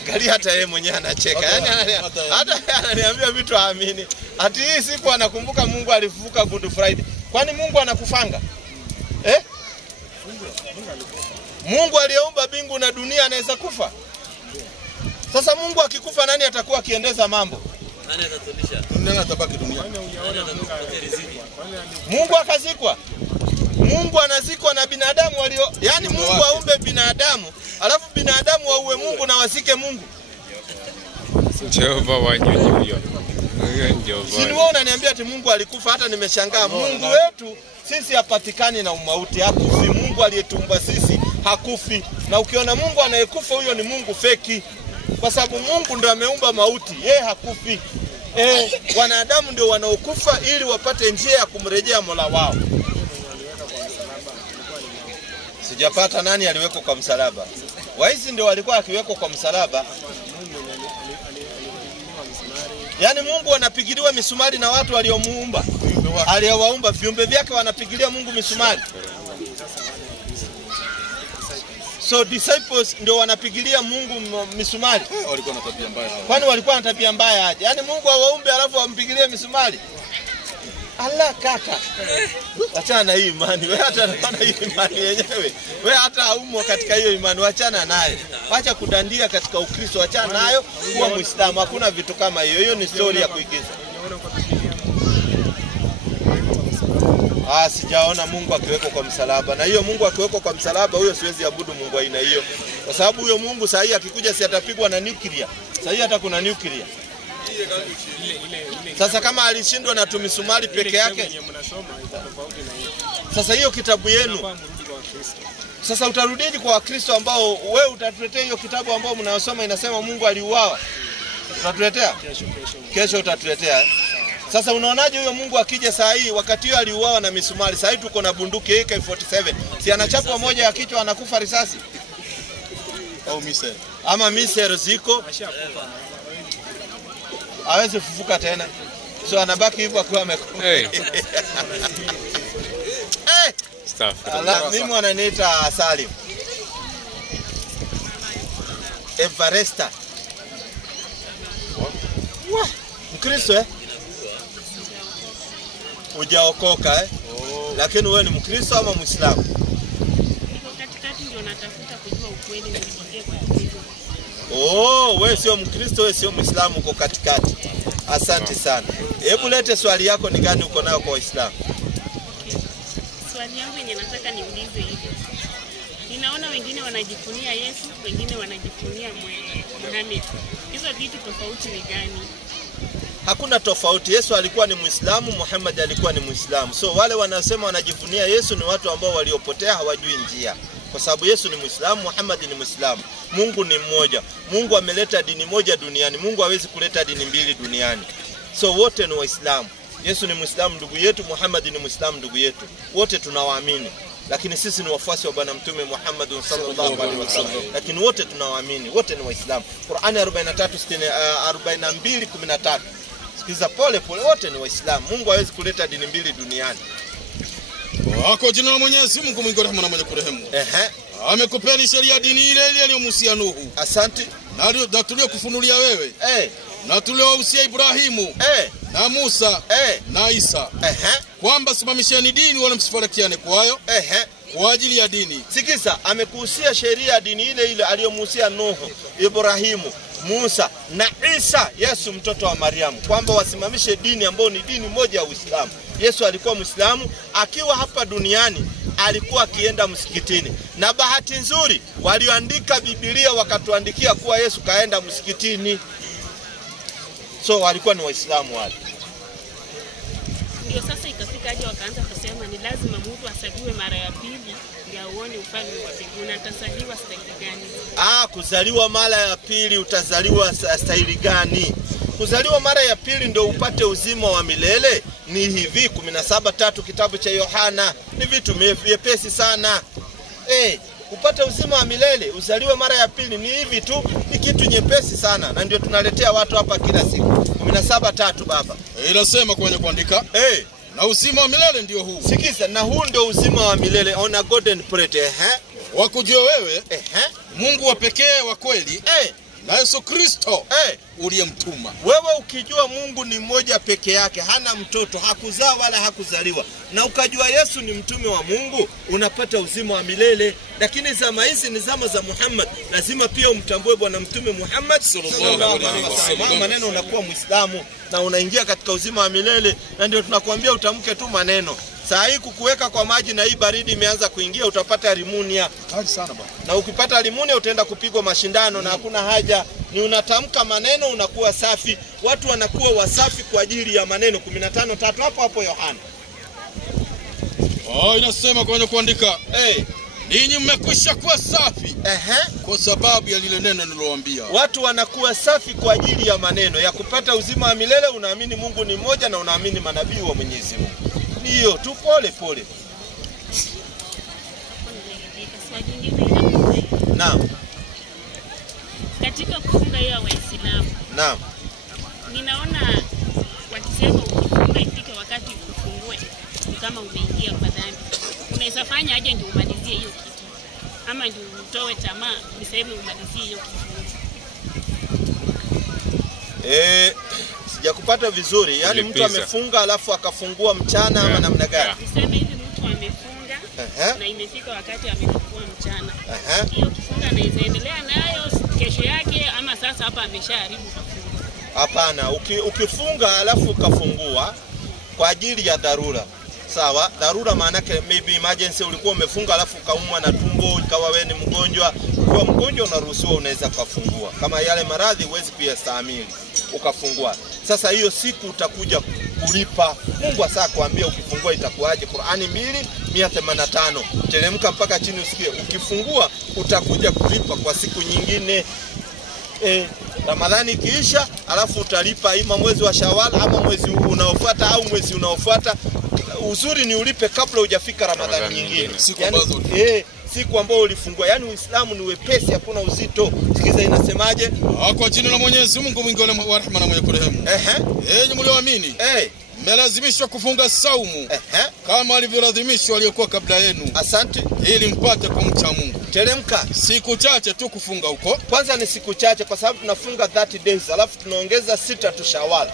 Angalia hata yeye mwenyewe anacheka. Yaani hata ananiambia vitu haamini. Ati hii siku anakumbuka Mungu alifufuka Good Friday. Kwani Mungu anakufanga? Mungu aliyeumba mbingu na dunia anaweza kufa? Sasa Mungu akikufa nani atakuwa akiendeza mambo? Nani atatulisha? Nani atabaki duniani? Mungu akazikwa. Mungu anazikwa na binadamu walio, yani Mungu aumbe binadamu, alafu binadamu wauwe Mungu na wasike Mungu. Jehova wanyonyi huyo. Sisi wewe unaniambia ati Mungu alikufa, hata nimeshangaa. Mungu wetu sisi hapatikani na umauti, hakufi. Mungu aliyetumba sisi hakufi. Na ukiona Mungu anayekufa huyo ni Mungu feki. Kwa sababu Mungu ndio ameumba mauti, yeye hakufi. Wanadamu ndio wanaokufa ili wapate njia ya kumrejea Mola wao. Sijapata nani aliwekwa kwa msalaba. Waizi ndio walikuwa akiwekwa kwa msalaba. Yaani Mungu anapigiliwa misumari na watu waliomuumba. Aliyewaumba viumbe vyake wanapigilia Mungu misumari. So disciples ndio wanapigilia Mungu misumari. Walikuwa na tabia mbaya. Kwani walikuwa na tabia mbaya aje? Yaani Mungu awaumbe alafu ampigilie misumari. Allah kaka. Achana na hii imani. Wewe hata unaona hii imani yenyewe. Wewe hata haumo katika hiyo imani, achana nayo. Acha kudandia katika Ukristo, achana nayo, kuwa Muislamu. Hakuna vitu kama hiyo. Hiyo ni story ya kuigiza. Sijaona Mungu akiwekwa kwa msalaba. Na hiyo Mungu akiwekwa kwa msalaba, huyo siwezi abudu Mungu aina hiyo. Kwa sababu huyo Mungu saa hii akikuja si atapigwa na nuclear. Saa hii hata kuna nuclear. Sasa kama alishindwa na tumisumari peke yake, sasa hiyo kitabu yenu, sasa utarudiji kwa Wakristo ambao wewe utatuletea hiyo kitabu ambao mnasoma inasema Mungu aliuawa? Utatuletea? Kesho utatuletea. Sasa unaonaje huyo Mungu akija saa hii, wakati hiyo aliuawa na misumari, saa hii tuko na bunduki AK47. Si anachapwa moja ya kichwa anakufa risasi? Au misel. Ama misel ziko. Hawezi kufufuka tena. So anabaki hivyo akiwa amekufa. Mimi wananiita Salim. Evaresta. Mkristo Hujaokoka Lakini wewe ni Mkristo ama Muislamu? Katikati ndio natafuta kujua ukweli nilipokea kwa Kristo. Wewe sio Mkristo, wewe sio Muislamu, uko katikati. Asante sana. Hebu lete swali yako ni gani uko nayo kwa Waislamu? Swali yangu yenye nataka niulize hivi. Ninaona wengine wanajifunia Yesu, wengine wanajifunia Muhammad. Hizo vitu tofauti ni gani? Hakuna tofauti. Yesu alikuwa ni Muislamu, Muhammad alikuwa ni Muislamu. So wale wanasema wanajifunia Yesu ni watu ambao waliopotea, hawajui njia. Kwa sababu Yesu ni Muislamu, Muhammad ni Muislamu. Mungu ni mmoja. Mungu ameleta dini moja duniani. Mungu hawezi kuleta dini mbili duniani. So wote ni Waislamu. Yesu ni Muislamu ndugu yetu, Muhammad ni Muislamu ndugu yetu. Wote tunawaamini. Lakini sisi ni wafuasi wa Bwana Mtume Muhammad sallallahu alaihi wasallam. Lakini wote tunawaamini, wote ni Waislamu. Qur'ani 42:13. Sikiza pole pole, wote ni Waislamu. Mungu hawezi kuleta dini mbili duniani. Kwa jina la Mwenyezi Mungu mwingi wa rehema na mwenye kurehemu. Amekupeni sheria dini ile ile aliyomuhusia Nuhu. Asante. Na tulio kufunulia wewe. Na tuliwahusia Ibrahimu na Musa na Isa kwamba simamisheni dini wala msifarakiane kwayo kwa ajili ya dini. Sikiza, amekuhusia sheria ya dini ile ile aliyomuhusia Nuhu, Ibrahimu, Musa na Isa, Yesu mtoto wa Mariamu, kwamba wasimamishe dini ambayo ni dini moja ya Uislamu. Yesu alikuwa Muislamu, akiwa hapa duniani alikuwa akienda msikitini. Na bahati nzuri walioandika Biblia wakatuandikia kuwa Yesu kaenda msikitini. So walikuwa ni Waislamu wale. Ndio sasa ikafika aje wakaanza kusema ni lazima mtu asaliwe mara ya pili ndio uone ufalme wa mbinguni. Atasaliwa staili gani? Kuzaliwa mara ya pili utazaliwa staili gani? Kuzaliwa mara ya pili ndio upate uzima wa milele ni hivi 17:3 kitabu cha Yohana. Ni vitu vyepesi sana. Upate uzima wa milele, uzaliwe mara ya pili ni hivi tu, ni kitu nyepesi sana, na ndio tunaletea watu hapa kila siku. 17:3 baba. Inasema kwenye kuandika na uzima wa milele ndio huu. Sikiza, na huu ndio uzima wa milele on a golden plate. Wakujua wewe Mungu wa pekee wa kweli na Yesu Kristo uliyemtuma. Wewe ukijua Mungu ni mmoja peke yake, hana mtoto, hakuzaa wala hakuzaliwa, na ukajua Yesu ni mtume wa Mungu, unapata uzima wa milele. Lakini zama hizi ni zama za Muhammad, lazima pia umtambue bwana mtume Muhammad sallallahu alaihi wasallam. Maneno unakuwa Muislamu na unaingia katika uzima wa milele, na ndio tunakuambia utamke tu maneno. Saa hii kukuweka kwa maji na hii baridi imeanza kuingia, utapata limunia. Kali sana bwana. Na ukipata limunia utaenda kupigwa mashindano na hakuna haja. Ni unatamka maneno unakuwa safi. Watu wanakuwa wasafi kwa ajili ya maneno. 15:3 hapo Yohana. Inasema kwenye kuandika ninyi mmekwisha kuwa safi kwa sababu ya lile neno nilowaambia. Watu wanakuwa safi kwa ajili ya maneno ya kupata uzima wa milele. Unaamini Mungu ni mmoja na unaamini manabii wa Mwenyezi Mungu. Hiyo tu pole pole. Naam. Katika kufunga ya Waislamu. Naam. Ninaona wakisema ukifunga ifike wakati ufungue kama umeingia kwa dhambi. Unaweza fanya aje ndio umalizie hiyo kitu. Ama ndio utoe tamaa niseme umalizie hiyo kitu. Sijakupata vizuri. Yaani mtu amefunga alafu akafungua mchana ama namna gani? Niseme hivi mtu amefunga na imefika wakati amefungua mchana. Hiyo kifunga anaweza endelea nayo kesho yake ama sasa hapa ameshaharibu kufunga. Hapana, ukifunga alafu ukafungua kwa ajili ya dharura. Sawa, dharura maana yake maybe emergency, ulikuwa umefunga alafu ukaumwa na tumbo, ikawa wewe ni mgonjwa. Ukiwa mgonjwa unaruhusiwa unaweza kufungua. Kama yale maradhi huwezi kuyastahimili, ukafungua. Sasa hiyo siku utakuja kulipa. Mungu asa kuambia ukifungua itakuaje. Qur'ani 2:185. Teremka mpaka chini usikie. Ukifungua utakuja kulipa kwa siku nyingine. Ramadhani kiisha alafu utalipa ima mwezi wa Shawwal ama mwezi unaofuata au mwezi unaofuata. Uzuri ni ulipe kabla hujafika Ramadhani nyingine. Siku ambayo ulifungua. Yaani Uislamu ni wepesi, hakuna uzito. Sikiza inasemaje? Kwa jina la Mwenyezi Mungu mwingi wa rehema na mwenye kurehemu. Enyi mlioamini. Mmelazimishwa kufunga saumu kama alivyolazimishwa waliokuwa kabla yenu. Asante. Ili mpate kumcha Mungu. Teremka. Siku chache tu kufunga huko. Kwanza ni siku chache kwa sababu tunafunga 30 days alafu tunaongeza 6 tu Shawwal.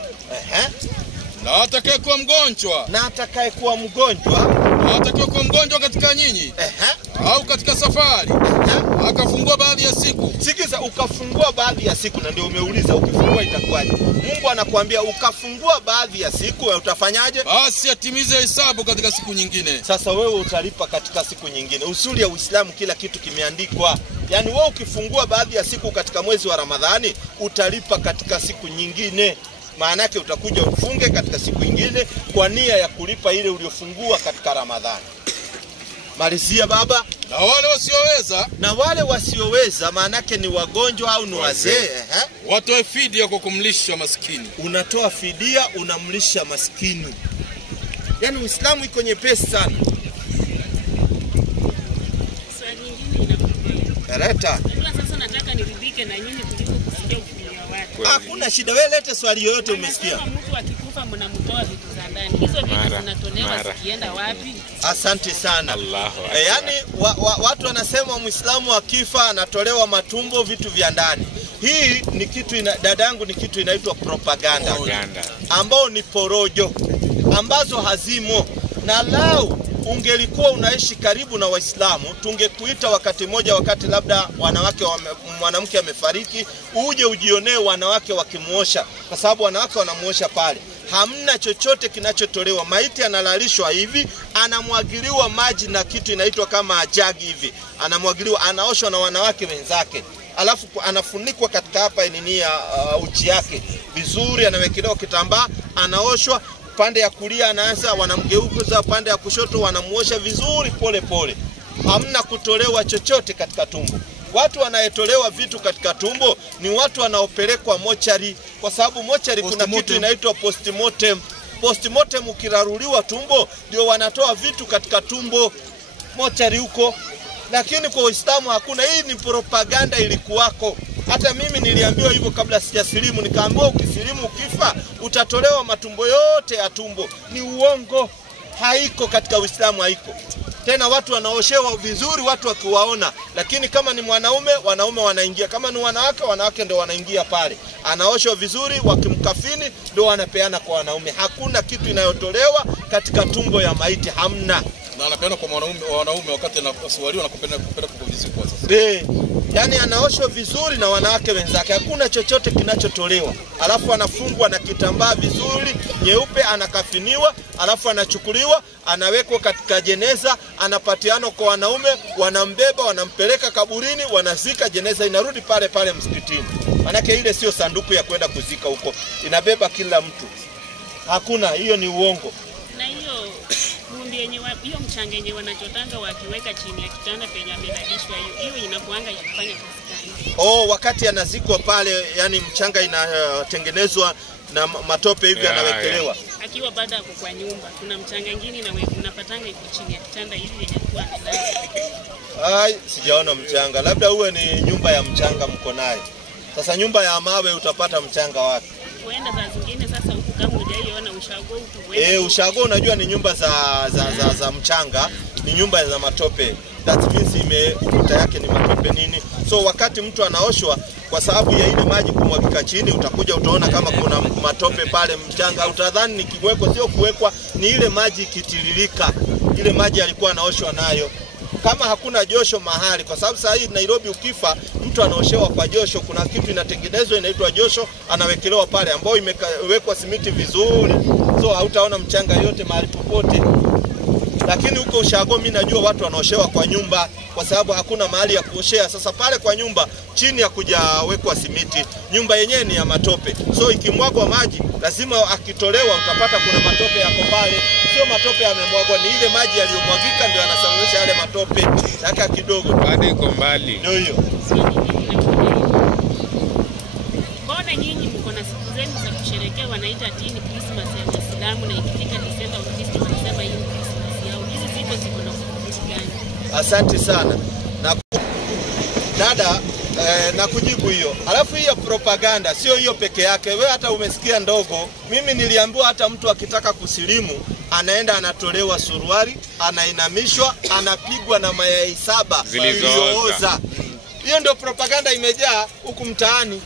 Na atakayekuwa mgonjwa. Na atakayekuwa mgonjwa. Na atakayekuwa mgonjwa katika nyinyi. Au katika safari. Akafungua baadhi ya siku. Sikiza, ukafungua baadhi ya siku, na ndio umeuliza ukifungua itakuwaje. Mungu anakuambia ukafungua baadhi ya siku, utafanyaje? Basi atimize hesabu katika siku nyingine. Sasa wewe utalipa katika siku nyingine. Usuli ya Uislamu kila kitu kimeandikwa. Yaani wewe ukifungua baadhi ya siku katika mwezi wa Ramadhani utalipa katika siku nyingine. Maana yake utakuja ufunge katika siku nyingine kwa nia ya kulipa ile uliofungua katika Ramadhani. Malizia baba. Na wale wasioweza. Na wale wasioweza maana yake ni wagonjwa au ni wazee. Watoe fidia kwa kumlisha maskini. Unatoa fidia, unamlisha maskini. Yaani Uislamu iko nyepesi sana. Swali lingine inakuja. Leta. Sasa nataka niridhike na nyinyi kuliko kusikia ufunuo wa watu. Hakuna shida, wewe lete swali yoyote umesikia. Mtu akikufa mnamtoa vitu za ndani. Hizo vitu zinatolewa zikienda wapi? Asante sana. Yaani watu wanasema Muislamu akifa anatolewa matumbo, vitu vya ndani. Hii ni kitu dadangu, ni kitu inaitwa propaganda. Ambao ni porojo ambazo hazimo. Na lau ungelikuwa unaishi karibu na Waislamu, tungekuita wakati moja, wakati labda mwanamke amefariki, uje ujionee wanawake wakimuosha, kwa sababu wanawake wanamuosha pale. Hamna chochote kinachotolewa. Maiti analalishwa hivi, anamwagiliwa maji na kitu inaitwa kama jagi hivi. Anamwagiliwa, anaoshwa na wanawake wenzake. Alafu anafunikwa katika hapa nini ya uchi yake vizuri, anawekelewa kitambaa, anaoshwa. Pande ya kulia anaanza, wanamgeuza, pande ya kushoto wanamuosha vizuri pole pole. Hamna kutolewa chochote katika tumbo. Watu wanaetolewa vitu katika tumbo ni watu wanaopelekwa mochari, kwa sababu mochari kuna kitu inaitwa postmortem. Postmortem ukiraruliwa tumbo ndio wanatoa vitu katika tumbo mochari huko. Lakini kwa Uislamu hakuna. Hii ni propaganda ilikuwako. Hata mimi niliambiwa hivyo kabla sijasilimu, nikaambiwa ukisilimu ukifa utatolewa matumbo yote ya tumbo. Ni uongo. Haiko katika Uislamu, haiko. Tena watu wanaoshewa vizuri watu wakiwaona, lakini kama ni mwanaume, wanaume wanaingia, kama ni wanawake ndio wanaingia pale. Anaoshwa vizuri, wakimkafini ndio wanapeana kwa wanaume. Hakuna kitu inayotolewa katika tumbo ya maiti, hamna. Na anapeana kwa wanaume wakati anaswaliwa na kupeleka kuvizikwa sasa. Yani anaoshwa vizuri na wanawake wenzake, hakuna chochote kinachotolewa. Alafu anafungwa na kitambaa vizuri nyeupe, anakafiniwa, alafu anachukuliwa, anawekwa katika jeneza, anapatiana kwa wanaume, wanambeba, wanampeleka kaburini, wanazika, jeneza inarudi pale pale msikitini. Manake ile sio sanduku ya kwenda kuzika huko, inabeba kila mtu. Hakuna, hiyo ni uongo. Na hiyo hiyo mchanga yenye wanachotanga wakiweka chini ya kitanda penye amelalishwa, hiyo inakuanga ikifanya kazi gani? Wakati anazikwa pale, yani mchanga inatengenezwa na matope hivi, anawekelewa. Akiwa baada ya kwa nyumba, kuna mchanga mwingine na unapatanga iko chini ya kitanda hivi yenye kwa amelala. Sijaona mchanga. Labda uwe ni nyumba ya mchanga mko nayo. Sasa nyumba ya mawe utapata mchanga wapi? Kuenda za zingine sasa huku kama hujaiona ushago huku. Ushago unajua ni nyumba za mchanga, ni nyumba za matope. That means ukuta yake ni matope nini. So wakati mtu anaoshwa, kwa sababu ya ile maji kumwagika chini, utakuja utaona kama kuna matope pale mchanga. Utadhani ni kiwekwa, sio kuwekwa, ni ile maji ikitiririka. Ile maji alikuwa anaoshwa nayo. Kama hakuna josho mahali, kwa sababu sasa hii Nairobi ukifa mtu anaoshewa kwa josho, kuna kitu inatengenezwa inaitwa josho, anawekelewa pale ambao imewekwa simiti vizuri. So hautaona mchanga yote mahali popote. Lakini huko ushago mimi najua watu wanaoshewa kwa nyumba, kwa sababu hakuna mahali ya kuoshea. Sasa pale kwa nyumba chini ya kujawekwa simiti, nyumba yenyewe ni ya matope. So ikimwagwa maji lazima akitolewa utapata kuna matope yako pale. Sio matope yamemwagwa, ni ile maji yaliyomwagika ndio yanasababisha yale matope. Daka kidogo bado iko mbali. Ndio hiyo. Mbona nyinyi mko na siku zenu za kusherehekea wanaita dini Christmas ya Uislamu, na ikifika December Ukristo wanasema hiyo Christmas yao? Hizi siku ziko na kitu gani? Asante sana. Na dada na kujibu hiyo. Alafu hiyo propaganda sio hiyo peke yake. Wewe hata umesikia ndogo. Mimi niliambiwa hata mtu akitaka kusilimu anaenda anatolewa suruali, anainamishwa, anapigwa na mayai 7 zilizooza. Hiyo ndio propaganda imejaa huku mtaani.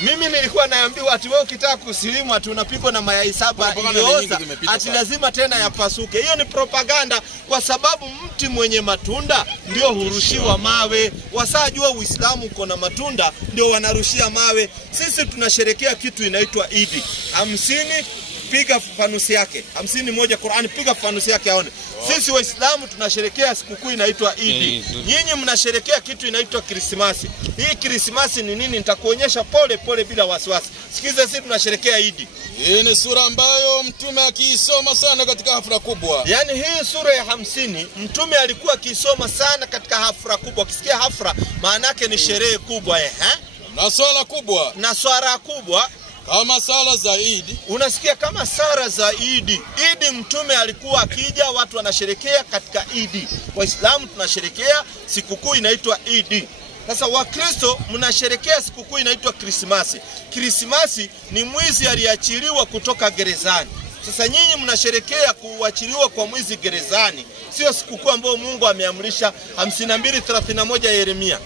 Mimi nilikuwa naambiwa ati wewe ukitaka kusilimu ati unapigwa na mayai 7 iliyooza, ati lazima tena yapasuke. Hiyo ni propaganda, kwa sababu mti mwenye matunda ndio hurushiwa mawe. Wasajua Uislamu uko na matunda ndio wanarushia mawe. Sisi tunasherehekea kitu inaitwa Idi. 50 piga fanusi yake. 51 Qur'an piga fanusi yake aone. Sisi Waislamu tunasherehekea sikukuu inaitwa Idi. Nyinyi mnasherehekea kitu inaitwa Krismasi. Hii Krismasi ni nini? Nitakuonyesha pole pole bila wasiwasi. Sikiza, sisi tunasherehekea Idi. Hii ni sura ambayo Mtume akiisoma sana katika hafla kubwa. Yaani hii sura ya 50 Mtume alikuwa akisoma sana katika hafla kubwa. Ukisikia hafla maana yake ni sherehe kubwa na swala kubwa. Na swala kubwa kama sala za Idi. Unasikia kama sala za Idi. Idi Mtume alikuwa akija, watu wanasherehekea katika Idi. Waislamu tunasherehekea sikukuu inaitwa Idi. Sasa Wakristo mnasherehekea sikukuu inaitwa Krismasi. Krismasi ni mwizi aliachiliwa kutoka gerezani. Sasa nyinyi mnasherehekea kuachiliwa kwa mwizi gerezani. Sio sikukuu ambayo Mungu ameamrisha. 52:31 Yeremia.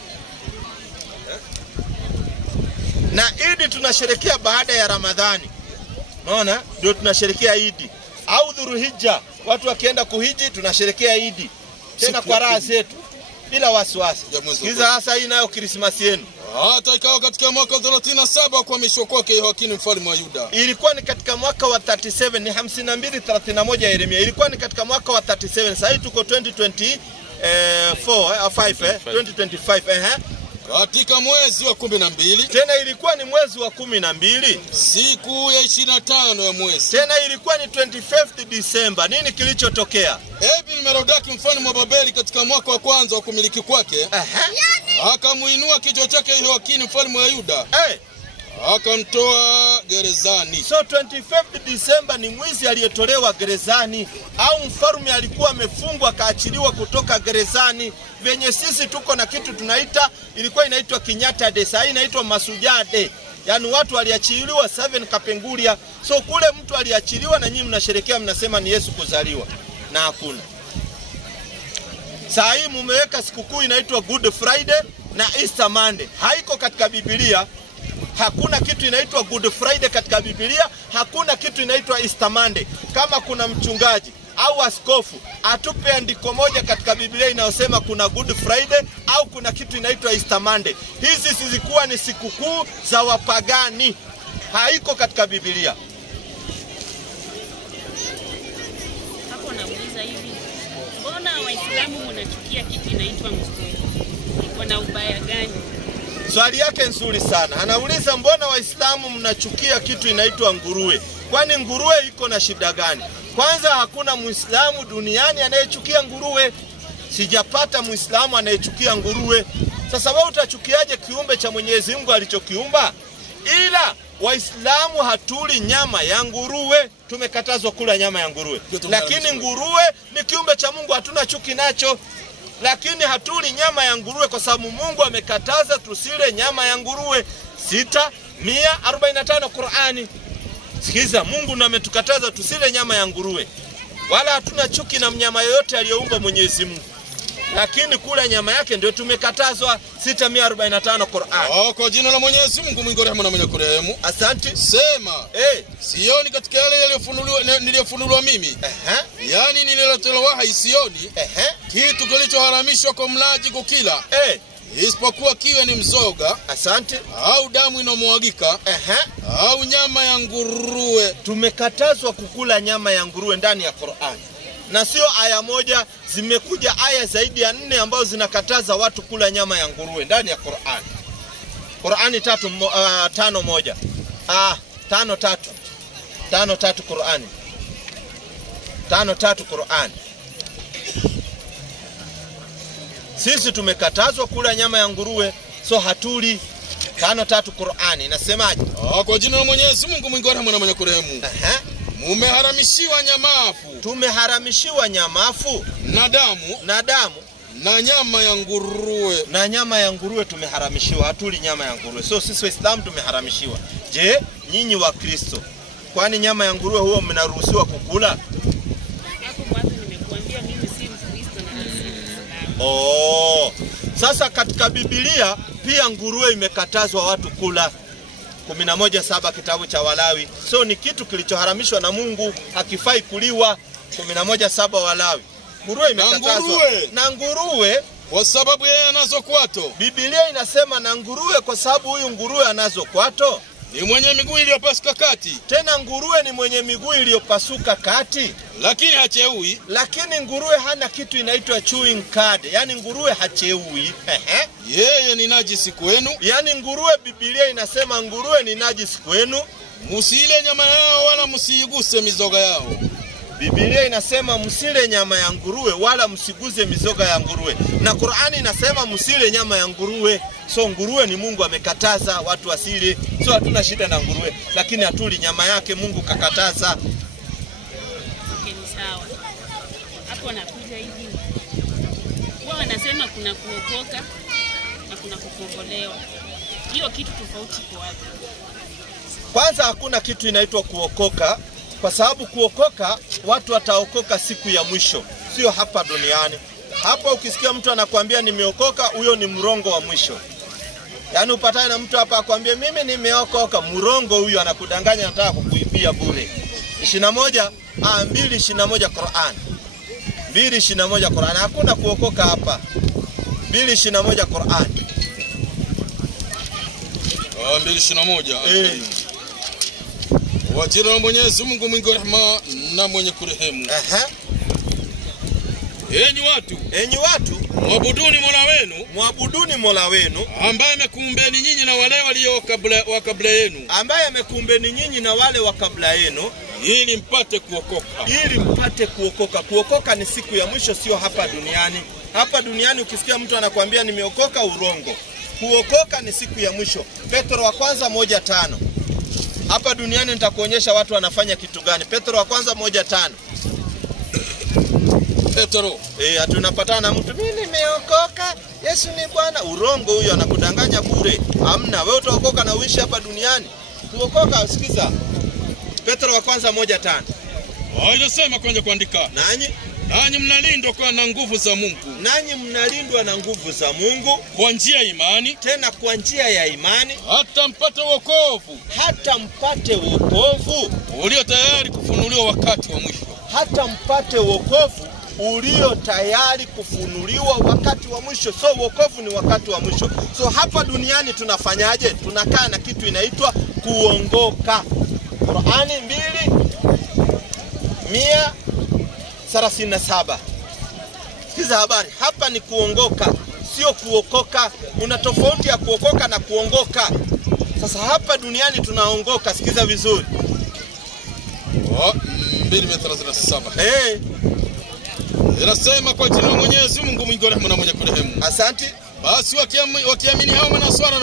Na Idi tunasherekea baada ya Ramadhani. Unaona? Ndio tunasherekea Idi. Au Dhulhijja, watu wakienda kuhiji tunasherekea Idi. Tena kwa raha zetu bila wasiwasi. Kiza hasa hii nayo Christmas yenu. Hata ikawa katika mwaka 37 kwa misho kwake Yehoakimu mfalme wa Yuda. Ilikuwa ni katika mwaka wa 37, ni 52:31 Yeremia. Ilikuwa ni katika mwaka wa 37. Sasa tuko 2025. Katika mwezi wa 12. Tena ilikuwa ni mwezi wa 12. Siku ya 25 ya mwezi. Tena ilikuwa ni 25th December. Nini kilichotokea? Evil-Merodaki mfalme wa Babeli katika mwaka wa kwanza wa kumiliki kwake. Akamuinua kichwa chake Yehoakimu mfalme wa Yuda. Akamtoa gerezani. So 25th December ni mwizi aliyetolewa gerezani, au mfalme alikuwa amefungwa kaachiliwa kutoka gerezani. Venye sisi tuko na kitu tunaita, ilikuwa inaitwa Kinyata Day, sasa inaitwa Mashujaa Day. Yaani watu waliachiliwa 7 Kapenguria. So kule mtu aliachiliwa na nyinyi mnasherekea mnasema ni Yesu kuzaliwa. Na hakuna. Saa hii mumeweka sikukuu inaitwa Good Friday na Easter Monday. Haiko katika Biblia. Hakuna kitu inaitwa Good Friday katika Biblia, hakuna kitu inaitwa Easter Monday. Kama kuna mchungaji au askofu atupe andiko moja katika Biblia inayosema kuna Good Friday au kuna kitu inaitwa Easter Monday. Hizi zilikuwa ni sikukuu za wapagani. Haiko katika Biblia. Hapo nauliza hivi, mbona Waislamu wanachukia kitu inaitwa nguruwe? Wana ubaya gani? Swali yake nzuri sana. Anauliza mbona Waislamu mnachukia kitu inaitwa nguruwe? Kwani nguruwe iko na shida gani? Kwanza hakuna Muislamu duniani anayechukia nguruwe. Sijapata Muislamu anayechukia nguruwe. Sasa wewe utachukiaje kiumbe cha Mwenyezi Mungu alichokiumba? Ila Waislamu hatuli nyama ya nguruwe. Tumekatazwa kula nyama ya nguruwe. Lakini nguruwe ni kiumbe cha Mungu, hatuna chuki nacho. Lakini hatuli nyama ya nguruwe kwa sababu Mungu amekataza tusile nyama ya nguruwe. 6:145 Qur'ani. Sikiza, Mungu ndiye ametukataza tusile nyama ya nguruwe. Wala hatuna chuki na mnyama yoyote aliyeumba Mwenyezi Mungu. Lakini kula nyama yake ndio tumekatazwa. 6:145 Qur'an. Kwa jina la Mwenyezi Mungu mwingi wa rehema na mwenye kurehemu. Asante. Sema. Sioni katika yale yaliyofunuliwa mimi. Yaani nililotolewa wahi sioni. Kitu kilichoharamishwa kwa mlaji kukila. Isipokuwa kiwe ni mzoga. Asante. Au damu inomwagika. Au nyama ya nguruwe. Tumekatazwa kukula nyama ya nguruwe ndani ya Qur'an. Na sio aya moja, zimekuja aya zaidi ya 4 ambazo zinakataza watu kula nyama ya nguruwe ndani ya Qur'an. Qur'ani 5:1. 5:3 Qur'ani. 5:3 Qur'ani. Sisi tumekatazwa kula nyama ya nguruwe, so hatuli. 5:3 Qur'ani inasemaje? Kwa jina la Mwenyezi Mungu mwingi wa rehema na mwenye kurehemu. Mumeharamishiwa nyamafu. Tumeharamishiwa nyamafu na damu na nyama ya nguruwe. Na nyama ya nguruwe tumeharamishiwa, hatuli nyama ya nguruwe. So sisi Waislamu tumeharamishiwa. Je, nyinyi wa Kristo, kwani nyama ya nguruwe huo mnaruhusiwa kukula? Hapo kwanza nimekuambia mimi si Mkristo na Muislamu. Sasa katika Biblia pia nguruwe imekatazwa watu kula. 11:7 kitabu cha Walawi. So ni kitu kilichoharamishwa na Mungu, hakifai kuliwa. 11:7 Walawi. Nguruwe imekatazwa. Na nguruwe kwa sababu yeye anazo kwato. Biblia inasema na nguruwe kwa sababu huyu nguruwe anazo kwato. Ni mwenye miguu iliyopasuka kati. Tena nguruwe ni mwenye miguu iliyopasuka kati. Lakini hacheui. Lakini nguruwe hana kitu inaitwa chewing card. Yaani nguruwe hacheui. Yeye ni najisi kwenu. Yaani nguruwe, Biblia inasema nguruwe ni najisi kwenu. Musile nyama yao wala msiiguse mizoga yao. Biblia inasema msile nyama ya nguruwe wala msiguze mizoga ya nguruwe. Na Qur'ani inasema msile nyama ya nguruwe. So nguruwe ni Mungu amekataza watu wasile. So hatuna shida na nguruwe, lakini hatuli nyama yake, Mungu kakataza. Ni sawa. Hapo nakuja hivi. Wao wanasema kuna kuokoka na kuna kukombolewa. Hiyo kitu tofauti kwa wapi? Kwanza hakuna kitu inaitwa kuokoka. Kwa sababu kuokoka, watu wataokoka siku ya mwisho, sio hapa duniani. Hapa ukisikia mtu anakuambia nimeokoka, huyo ni mrongo wa mwisho. Yaani upatane na mtu hapa akwambie mimi nimeokoka, murongo huyu anakudanganya, anataka kukuibia bure. 2:21 Qur'an. 2:21 Qur'an. Hakuna kuokoka hapa. 2:21 Qur'an. 2:21. Kwa jina la Mwenyezi Mungu mwingi wa rehema na mwenye kurehemu. Enyi watu, mwabuduni Mola wenu, ambaye amekuumbeni nyinyi na wale walio kabla yenu, ambaye amekuumbeni nyinyi na wale wa kabla yenu, ili mpate kuokoka. Kuokoka ni siku ya mwisho, sio hapa duniani. Hapa duniani ukisikia mtu anakuambia nimeokoka, urongo. Kuokoka ni siku ya mwisho. Petro wa kwanza 1:5. Hapa duniani nitakuonyesha watu wanafanya kitu gani. Petro wa kwanza 1:5. Petro. Tunapatana na mtu mimi nimeokoka, Yesu ni Bwana. Urongo huyo, anakudanganya bure. Hamna, wewe utaokoka na uishi hapa duniani. Kuokoka, sikiza. Petro wa kwanza 1:5. Inasema kwenye kuandika, nanyi mnalindwa kwa na nguvu za Mungu. Nanyi mnalindwa na nguvu za Mungu kwa njia ya imani, tena kwa njia ya imani, hata mpate wokovu ulio tayari kufunuliwa wakati wa mwisho. Hata mpate wokovu ulio tayari kufunuliwa wakati wa mwisho. So wokovu ni wakati wa mwisho. So hapa duniani tunafanyaje? Tunakaa na kitu inaitwa kuongoka. Qur'ani 2:137. Sikiza habari. Hapa ni kuongoka, sio kuokoka. Kuna tofauti ya kuokoka na kuongoka. Sasa hapa duniani tunaongoka, sikiza vizuri. 2:37. Inasema kwa jina la Mwenyezi Mungu mwingi wa rehema na mwenye kurehemu. Asante. Basi wakiamini hao manaswara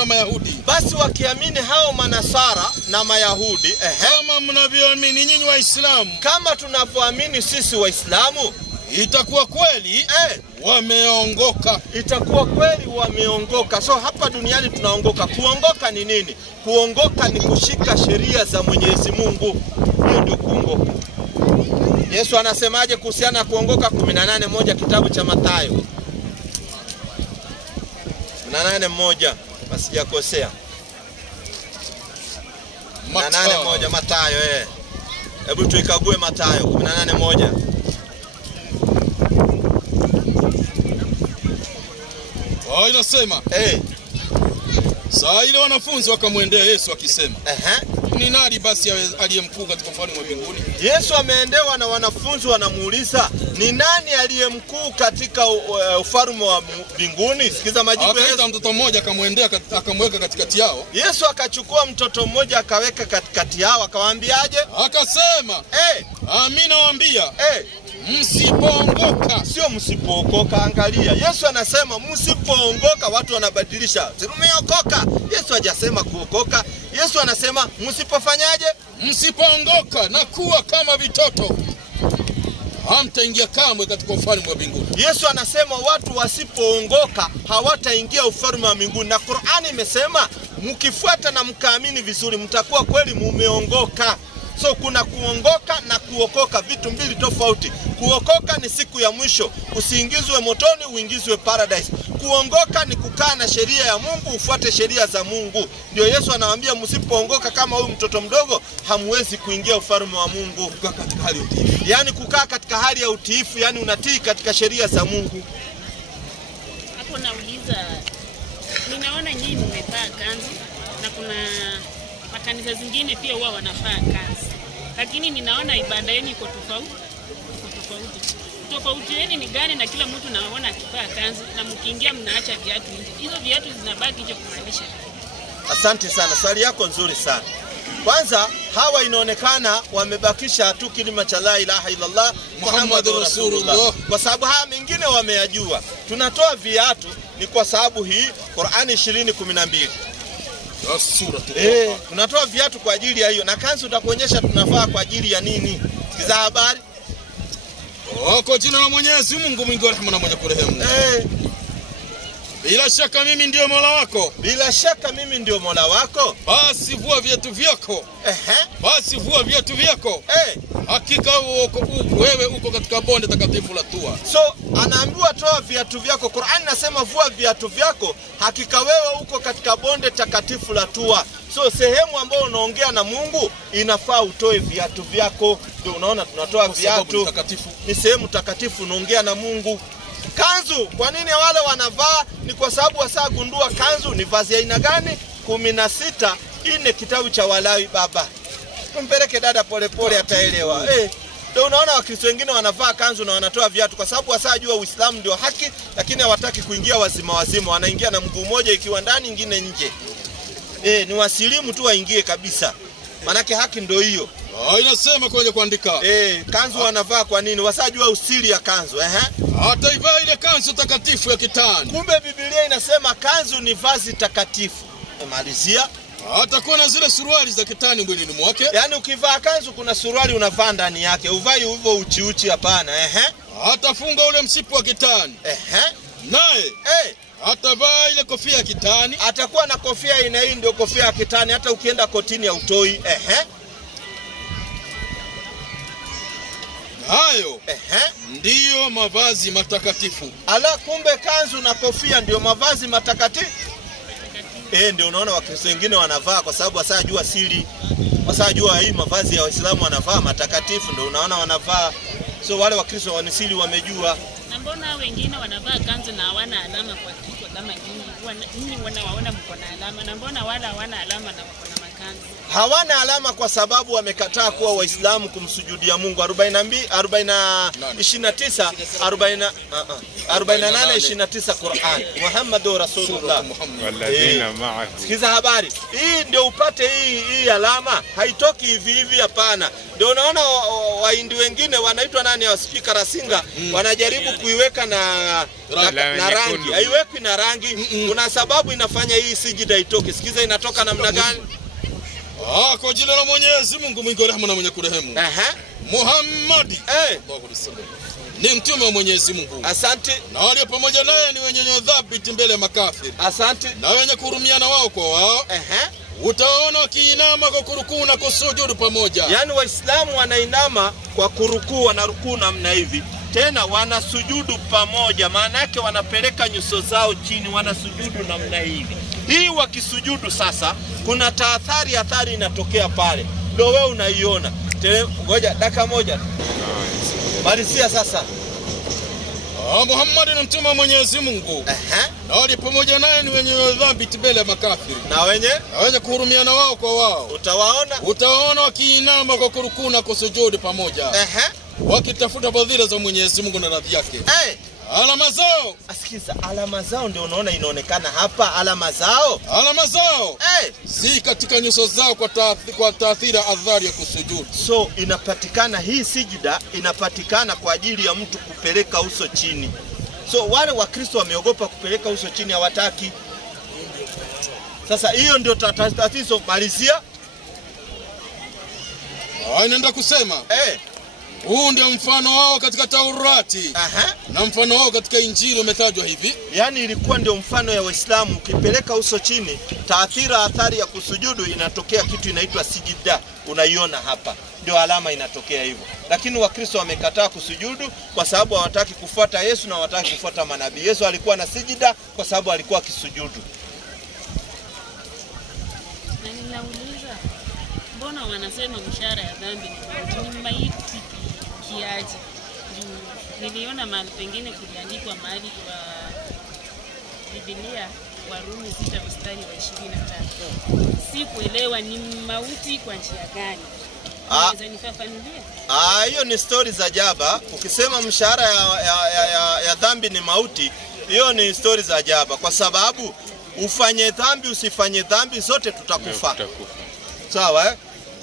na Mayahudi. Kama mnavyoamini nyinyi Waislamu. Kama tunavyoamini sisi Waislamu. Itakuwa kweli wameongoka. Itakuwa kweli wameongoka. So hapa duniani tunaongoka. Kuongoka ni nini? Kuongoka ni kushika sheria za Mwenyezi Mungu. Hiyo ndio kuongoka. Yesu anasemaje kuhusiana na kuongoka? 18:1 kitabu cha Mathayo. 18:1, basi sijakosea. 18:1 Mathayo. Hebu tuikague Mathayo 18:1. Inasema saa ile wanafunzi wakamwendea Yesu akisema, ni nani basi aliyemkuu katika ufalme wa mbinguni? Yesu ameendewa na wanafunzi wanamuuliza, ni nani aliyemkuu katika ufalme wa mbinguni? Sikiza majibu ya Yesu. Akaita mtoto mmoja akamweka katikati yao. Yesu akachukua mtoto mmoja akaweka katikati yao, akawaambiaje? Akasema, amina nawaambia, msipoongoka. Sio msipookoka, angalia. Yesu anasema msipoongoka. Watu wanabadilisha. Tumeokoka. Yesu hajasema kuokoka. Yesu anasema msipofanyaje? Msipoongoka na kuwa kama vitoto, hamtaingia kamwe katika ufalme wa mbinguni. Yesu anasema watu wasipoongoka hawataingia ufalme wa mbinguni. Na Qur'ani imesema mkifuata na mkaamini vizuri mtakuwa kweli mumeongoka. So kuna kuongoka na kuokoka, vitu mbili tofauti. Kuokoka ni siku ya mwisho, usiingizwe motoni, uingizwe paradise. Kuongoka ni kukaa na sheria ya Mungu, ufuate sheria za Mungu. Ndio Yesu anawaambia msipoongoka kama huyu mtoto mdogo hamwezi kuingia ufalme wa Mungu. Kukaa katika hali ya utiifu. Yaani kukaa katika hali ya utiifu, yani unatii katika sheria za Mungu. Hapo nauliza, ninaona nyinyi mmevaa kanzu na kuna makanisa zingine pia huwa wanavaa kanzu. Lakini ninaona ibada yenu iko tofauti. Tofauti yenu ni gani? Na kila mtu naona akivaa kanzu na mkiingia mnaacha viatu nje. Hizo viatu zinabaki nje kumaanisha. Asante sana. Swali yako nzuri sana. Kwanza hawa inaonekana wamebakisha tu kilima cha la ilaha illallah Muhammadur Rasulullah. Kwa sababu haya mengine wameyajua. Tunatoa viatu ni kwa sababu hii Qur'ani 20:12. Tunatoa viatu kwa ajili ya hiyo, na kanzu utakuonyesha tunafaa kwa ajili ya nini. Sikiza habari. Kwa jina la Mwenyezi Mungu mwingi wa rehema na mwenye kurehemu. bila shaka mimi ndio Mola wako. Bila shaka mimi ndio Mola wako. Basi vua viatu vyako. Basi vua viatu vyako. Hakika wewe uko katika bonde takatifu la Tua. So anaambiwa toa viatu vyako. Qur'an nasema vua viatu vyako, hakika wewe uko katika bonde takatifu la Tua. So sehemu ambayo unaongea na Mungu inafaa utoe viatu vyako. Ndio unaona tunatoa viatu. Ni sehemu takatifu unaongea na Mungu. Kanzu, kwa nini wale wanavaa? Ni kwa sababu wasagundua kanzu ni vazi aina gani? 16 ine kitabu cha Walawi baba. Tumpeleke dada polepole ataelewa. Ndio unaona Wakristo wengine wanavaa kanzu na wanatoa viatu kwa sababu wasajua Uislamu ndio haki, lakini hawataki kuingia wazima. Wanaingia na mguu mmoja ikiwa ndani nyingine nje. Ni wasilimu tu waingie kabisa. Manake haki ndio hiyo. Inasema kwenye kuandika. Kanzu wanavaa kwa nini? Wasajua usiri ya kanzu. Hata ivaa ile kanzu takatifu ya kitani. Kumbe Biblia inasema kanzu ni vazi takatifu. Malizia. Hatakuwa na zile suruali za kitani mwilini mwake. Yaani ukivaa kanzu kuna suruali unavaa ndani yake. Uvai hivyo uchi hapana. Hatafunga ule msipu wa kitani. Naye atavaa ile kofia ya kitani. Atakuwa na kofia ina hii ndio kofia ya kitani, hata ukienda kotini ya utoi. Hayo ndiyo mavazi matakatifu. Ala, kumbe kanzu na kofia ndio mavazi matakatifu. Ndio unaona Wakristo wengine wanavaa kwa sababu wasajua siri. Wasajua hii mavazi ya Waislamu wanavaa matakatifu, ndio unaona wanavaa. So wale Wakristo wanisiri wamejua. Na mbona wengine wanavaa kanzu na hawana alama kwa kichwa kama nyinyi wanawaona mko na alama, na mbona wala hawana alama na wako na makanzu? Hawana alama kwa sababu wamekataa kuwa Waislamu kumsujudia Mungu. 48:29 Qur'an. Muhammadur Rasulullah. Sikiza habari. Hii ndio upate hii alama. Haitoki hivi hivi hapana. Ndio unaona Wahindi wengine wanaitwa nani wa speaker Rasinga wanajaribu kuiweka na rangi. Haiwekwi na rangi. Kuna sababu inafanya hii sijida itoke. Sikiza inatoka namna gani? Kwa jina la Mwenyezi Mungu mwingi wa rehema na mwenye kurehemu. Muhammad ni mtume wa Mwenyezi Mungu. Asante. Na wale pamoja naye ni wenye dhabiti mbele ya makafiri. Asante. Na wenye kuhurumiana wao kwa wao. Utaona wakiinama kwa kurukuu na kusujudu pamoja. Yaani Waislamu wanainama kwa kurukuu, wanarukuu namna hivi. Tena wanasujudu pamoja, maana yake wanapeleka nyuso zao chini, wanasujudu namna hivi. Hii wakisujudu sasa kuna athari inatokea pale. Ndio wewe unaiona. Ngoja dakika moja. Malizia sasa. Muhammad ni mtume wa Mwenyezi Mungu. Na wale pamoja naye ni wenye dhambi mbele ya makafiri. Na wenye kuhurumiana wao kwa wao. Utawaona wakiinama kwa kurukuu na kusujudu pamoja. Wakitafuta fadhila za Mwenyezi Mungu na radhi yake. Alama zao. Asikiza, alama zao ndio unaona inaonekana hapa. Alama zao si katika nyuso zao kwa taathira adhari ya kusujudu. So inapatikana hii sijida inapatikana kwa ajili ya mtu kupeleka uso chini. So wale Wakristo wameogopa kupeleka uso chini, hawataki. Sasa hiyo ndio tatizo. Malizia. Inaenda kusema huu ndio mfano wao katika Taurati. Na mfano wao katika Injili umetajwa hivi. Yaani ilikuwa ndio mfano ya Waislamu, ukipeleka uso chini, athari ya kusujudu inatokea kitu inaitwa sijida. Unaiona hapa. Ndio alama inatokea hivyo. Lakini Wakristo wamekataa kusujudu kwa sababu hawataki kufuata Yesu na hawataki kufuata manabii. Yesu alikuwa na sijida kwa sababu alikuwa akisujudu. Na ninauliza, mbona wanasema mshahara ya dhambi ni maiti kiaje? Niliona mahali pengine kuliandikwa mahali kwa Biblia Warumi 6 mstari wa 23. Si kuelewa ni mauti kwa njia gani? Unaweza nifafanulia? Hiyo ni story za jaba. Ukisema mshahara ya dhambi ni mauti, hiyo ni story za jaba kwa sababu ufanye dhambi usifanye dhambi zote tutakufa. Sawa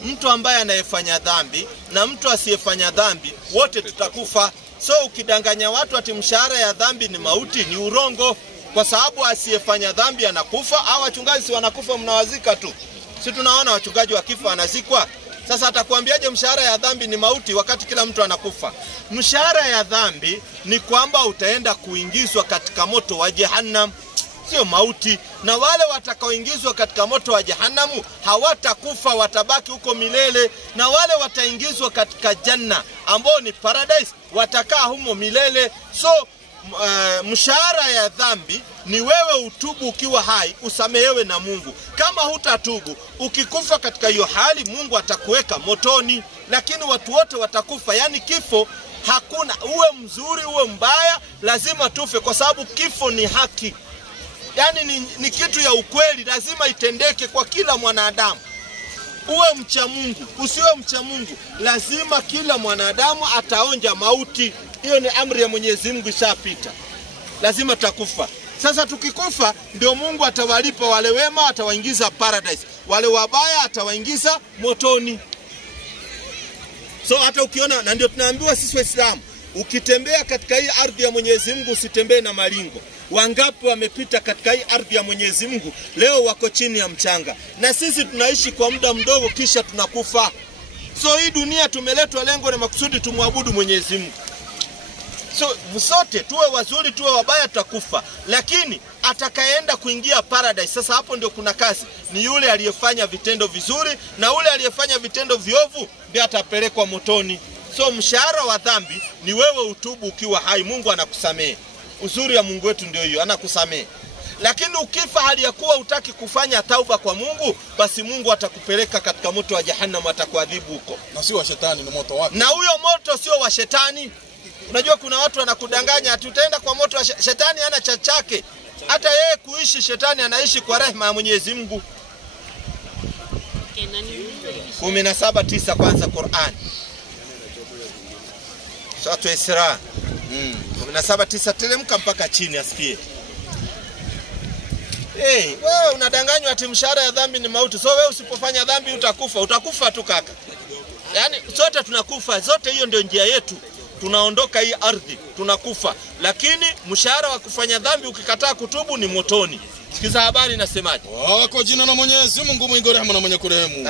Mtu ambaye anayefanya dhambi na mtu asiyefanya dhambi wote tutakufa. So ukidanganya watu ati mshahara ya dhambi ni mauti ni urongo, kwa sababu asiyefanya dhambi anakufa. Au wachungaji si wanakufa mnawazika tu? Si tunaona wachungaji wakifa anazikwa. Sasa atakwambiaje mshahara ya dhambi ni mauti wakati kila mtu anakufa? Mshahara ya dhambi ni kwamba utaenda kuingizwa katika moto wa Jehannam. sio mauti. Na wale watakaoingizwa katika moto wa jahanamu hawatakufa, watabaki huko milele. Na wale wataingizwa katika janna ambao ni paradise, watakaa humo milele. So mshahara ya dhambi ni wewe utubu ukiwa hai, usamehewe na Mungu. Kama hutatubu, ukikufa katika hiyo hali, Mungu atakuweka motoni. Lakini watu wote watakufa, yani kifo hakuna, uwe mzuri uwe mbaya, lazima tufe, kwa sababu kifo ni haki. Yani ni kitu ya ukweli, lazima itendeke kwa kila mwanadamu. Uwe mcha Mungu, usiwe mcha Mungu, lazima kila mwanadamu ataonja mauti. Hiyo ni amri ya Mwenyezi Mungu, ishapita. Lazima takufa. Sasa tukikufa ndio Mungu atawalipa wale wema, atawaingiza paradise. Wale wabaya atawaingiza motoni. So hata ukiona, na ndio tunaambiwa sisi Waislamu, ukitembea katika hii ardhi ya Mwenyezi Mungu usitembee na malingo. Wangapi wamepita katika hii ardhi ya Mwenyezi Mungu leo wako chini ya mchanga, na sisi tunaishi kwa muda mdogo kisha tunakufa. So hii dunia tumeletwa lengo na makusudi tumwabudu Mwenyezi Mungu. So sote tuwe wazuri tuwe wabaya tutakufa, lakini atakayeenda kuingia paradise, sasa hapo ndio kuna kazi, ni yule aliyefanya vitendo vizuri, na yule aliyefanya vitendo viovu ndiye atapelekwa motoni. So mshahara wa dhambi ni wewe utubu ukiwa hai, Mungu anakusamehe. Uzuri ya Mungu wetu ndio hiyo, anakusamehe. Lakini ukifa hali ya kuwa hutaki kufanya tauba kwa Mungu, basi Mungu atakupeleka katika moto wa jahannam, atakuadhibu huko. Na sio wa shetani, ni moto wake. Na huyo moto sio wa shetani. Unajua kuna watu wanakudanganya, tutaenda kwa moto wa shetani, hana cha chake. Hata yeye kuishi, shetani anaishi kwa rehema ya Mwenyezi Mungu. 17:9 kwanza Qur'an. Sura Isra. 17:9 teremka mpaka chini asikie. Wewe unadanganywa ati mshahara ya dhambi ni mauti. So wewe usipofanya dhambi utakufa tu kaka. Yaani sote tunakufa, zote hiyo ndio njia yetu. Tunaondoka hii ardhi, tunakufa. Lakini mshahara wa kufanya dhambi ukikataa kutubu ni motoni. Sikiza habari inasemaje? Kwa jina la Mwenyezi Mungu mwingi wa rehema na mwenye kurehemu.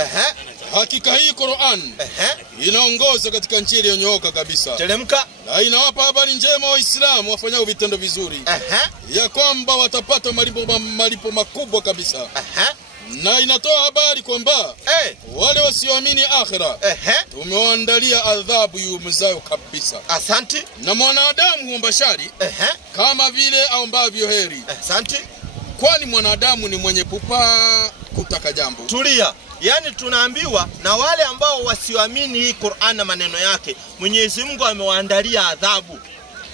Hakika hii Qur'an inaongoza katika njia iliyonyooka kabisa. Teremka. Na inawapa habari njema Waislamu wafanyao vitendo vizuri. Ya kwamba watapata malipo makubwa kabisa. Na inatoa habari kwamba wale wasioamini akhira tumewaandalia adhabu yuumizayo kabisa. Asante. Na mwanadamu huomba shari kama vile aombavyo heri. Asante. Kwani mwanadamu ni mwenye pupa kutaka jambo. Tulia. Yani tunaambiwa na wale ambao wasioamini hii Qur'an na maneno yake, Mwenyezi Mungu amewaandalia adhabu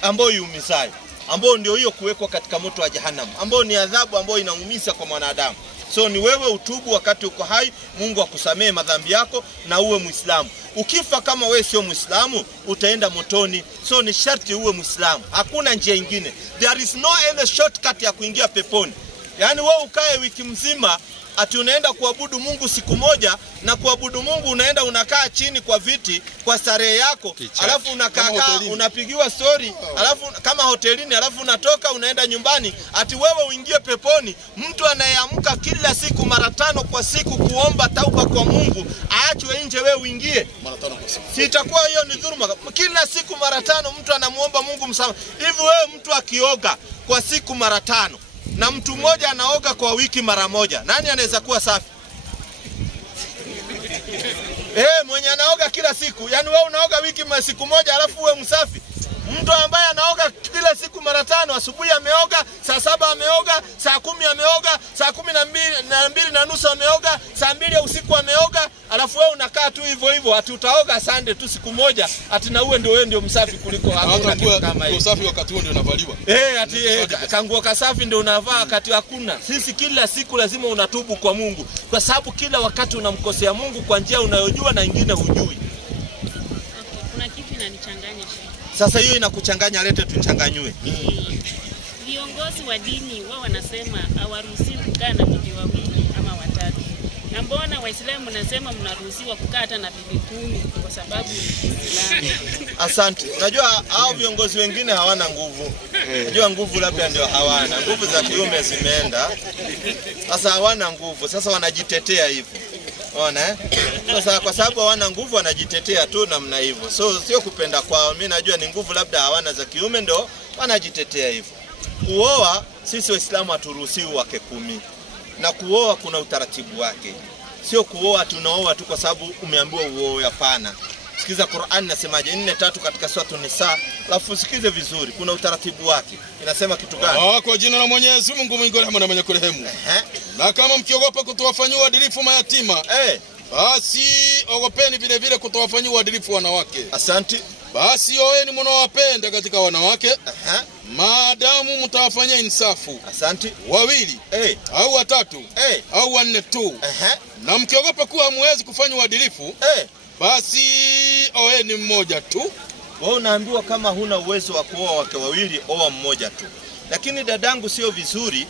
ambayo yuumizayo, ambayo ndio hiyo kuwekwa katika moto wa jahannam, ambayo ni adhabu ambayo inaumiza kwa mwanadamu. So ni wewe utubu wakati uko hai, Mungu akusamehe madhambi yako na uwe Muislamu. Ukifa kama wewe sio Muislamu, utaenda motoni. So ni sharti uwe Muislamu. Hakuna njia nyingine. There is no any shortcut ya kuingia peponi. Yani wewe ukae wiki mzima ati unaenda kuabudu Mungu siku moja, na kuabudu Mungu unaenda unakaa chini kwa viti kwa starehe yako, alafu unakaa unapigiwa story, alafu kama hotelini, alafu unatoka unaenda nyumbani, ati wewe uingie peponi. Mtu anayeamka kila siku mara 5 kwa siku kuomba tauba kwa Mungu aachwe nje, wewe uingie mara 5 kwa siku. Sitakuwa hiyo ni dhuluma? Kila siku mara 5 mtu anamuomba Mungu msamaha. Hivi wewe mtu akioga kwa siku mara 5 na mtu mmoja anaoga kwa wiki mara 1, nani anaweza kuwa safi? Mwenye anaoga kila siku. Yani wewe unaoga wiki siku moja alafu uwe msafi? Mtu ambaye anaoga kila siku mara 5, asubuhi ameoga, saa 7 ameoga, saa 10 ameoga, saa 12:30 ameoga, saa 2 ya usiku ameoga, alafu wewe unakaa tu hivyo hivyo ati utaoga Sunday tu siku moja, ati na uwe ndio msafi kuliko hakuna kitu kama hiyo. Usafi wakati huo ndio unavaliwa. Ati kanguo kasafi ndio unavaa wakati hakuna. Sisi kila siku lazima unatubu kwa Mungu, kwa sababu kila wakati unamkosea Mungu kwa njia unayojua na nyingine hujui. Kuna kitu inanichanganya. Sasa hiyo inakuchanganya, lete tuchanganywe. Viongozi wa dini wao wanasema hawaruhusiwi kukaa na bibi 2 ama 3. Na mbona Waislamu nasema mnaruhusiwa kukaa hata na bibi 10 kwa sababu Uislamu? Asante. Unajua hao viongozi wengine hawana nguvu. Unajua nguvu labda ndio hawana. Nguvu za kiume zimeenda. Sasa hawana nguvu. Sasa wanajitetea hivyo. Unaona Sasa kwa sababu hawana nguvu wanajitetea tu namna hivyo. So sio kupenda kwao. Mimi najua ni nguvu labda hawana za kiume ndio wanajitetea hivyo. kuoa sisi Waislamu haturuhusiwi wake 10. Na kuoa kuna utaratibu wake. Sio kuoa tunaoa tu kwa sababu umeambiwa uoe, hapana. Sikiza Qur'an nasemaje 4:3 katika sura An-Nisa, alafu sikize vizuri, kuna utaratibu wake. Inasema kitu gani? Kwa jina la Mwenyezi Mungu mwingi wa rehema na mwenye kurehemu. Na kama mkiogopa kutowafanyia uadilifu mayatima, basi ogopeni vile vile kutowafanyia uadilifu wanawake. Asante. Basi oeni mnaowapenda katika wanawake, maadamu mtawafanyia insafu. Asante. Wawili, au watatu, au wanne tu. Na mkiogopa kuwa hamwezi kufanya uadilifu, basi oeni mmoja tu. Wewe unaambiwa kama huna uwezo wa kuoa wake wawili, oa mmoja tu. Lakini dadangu, sio vizuri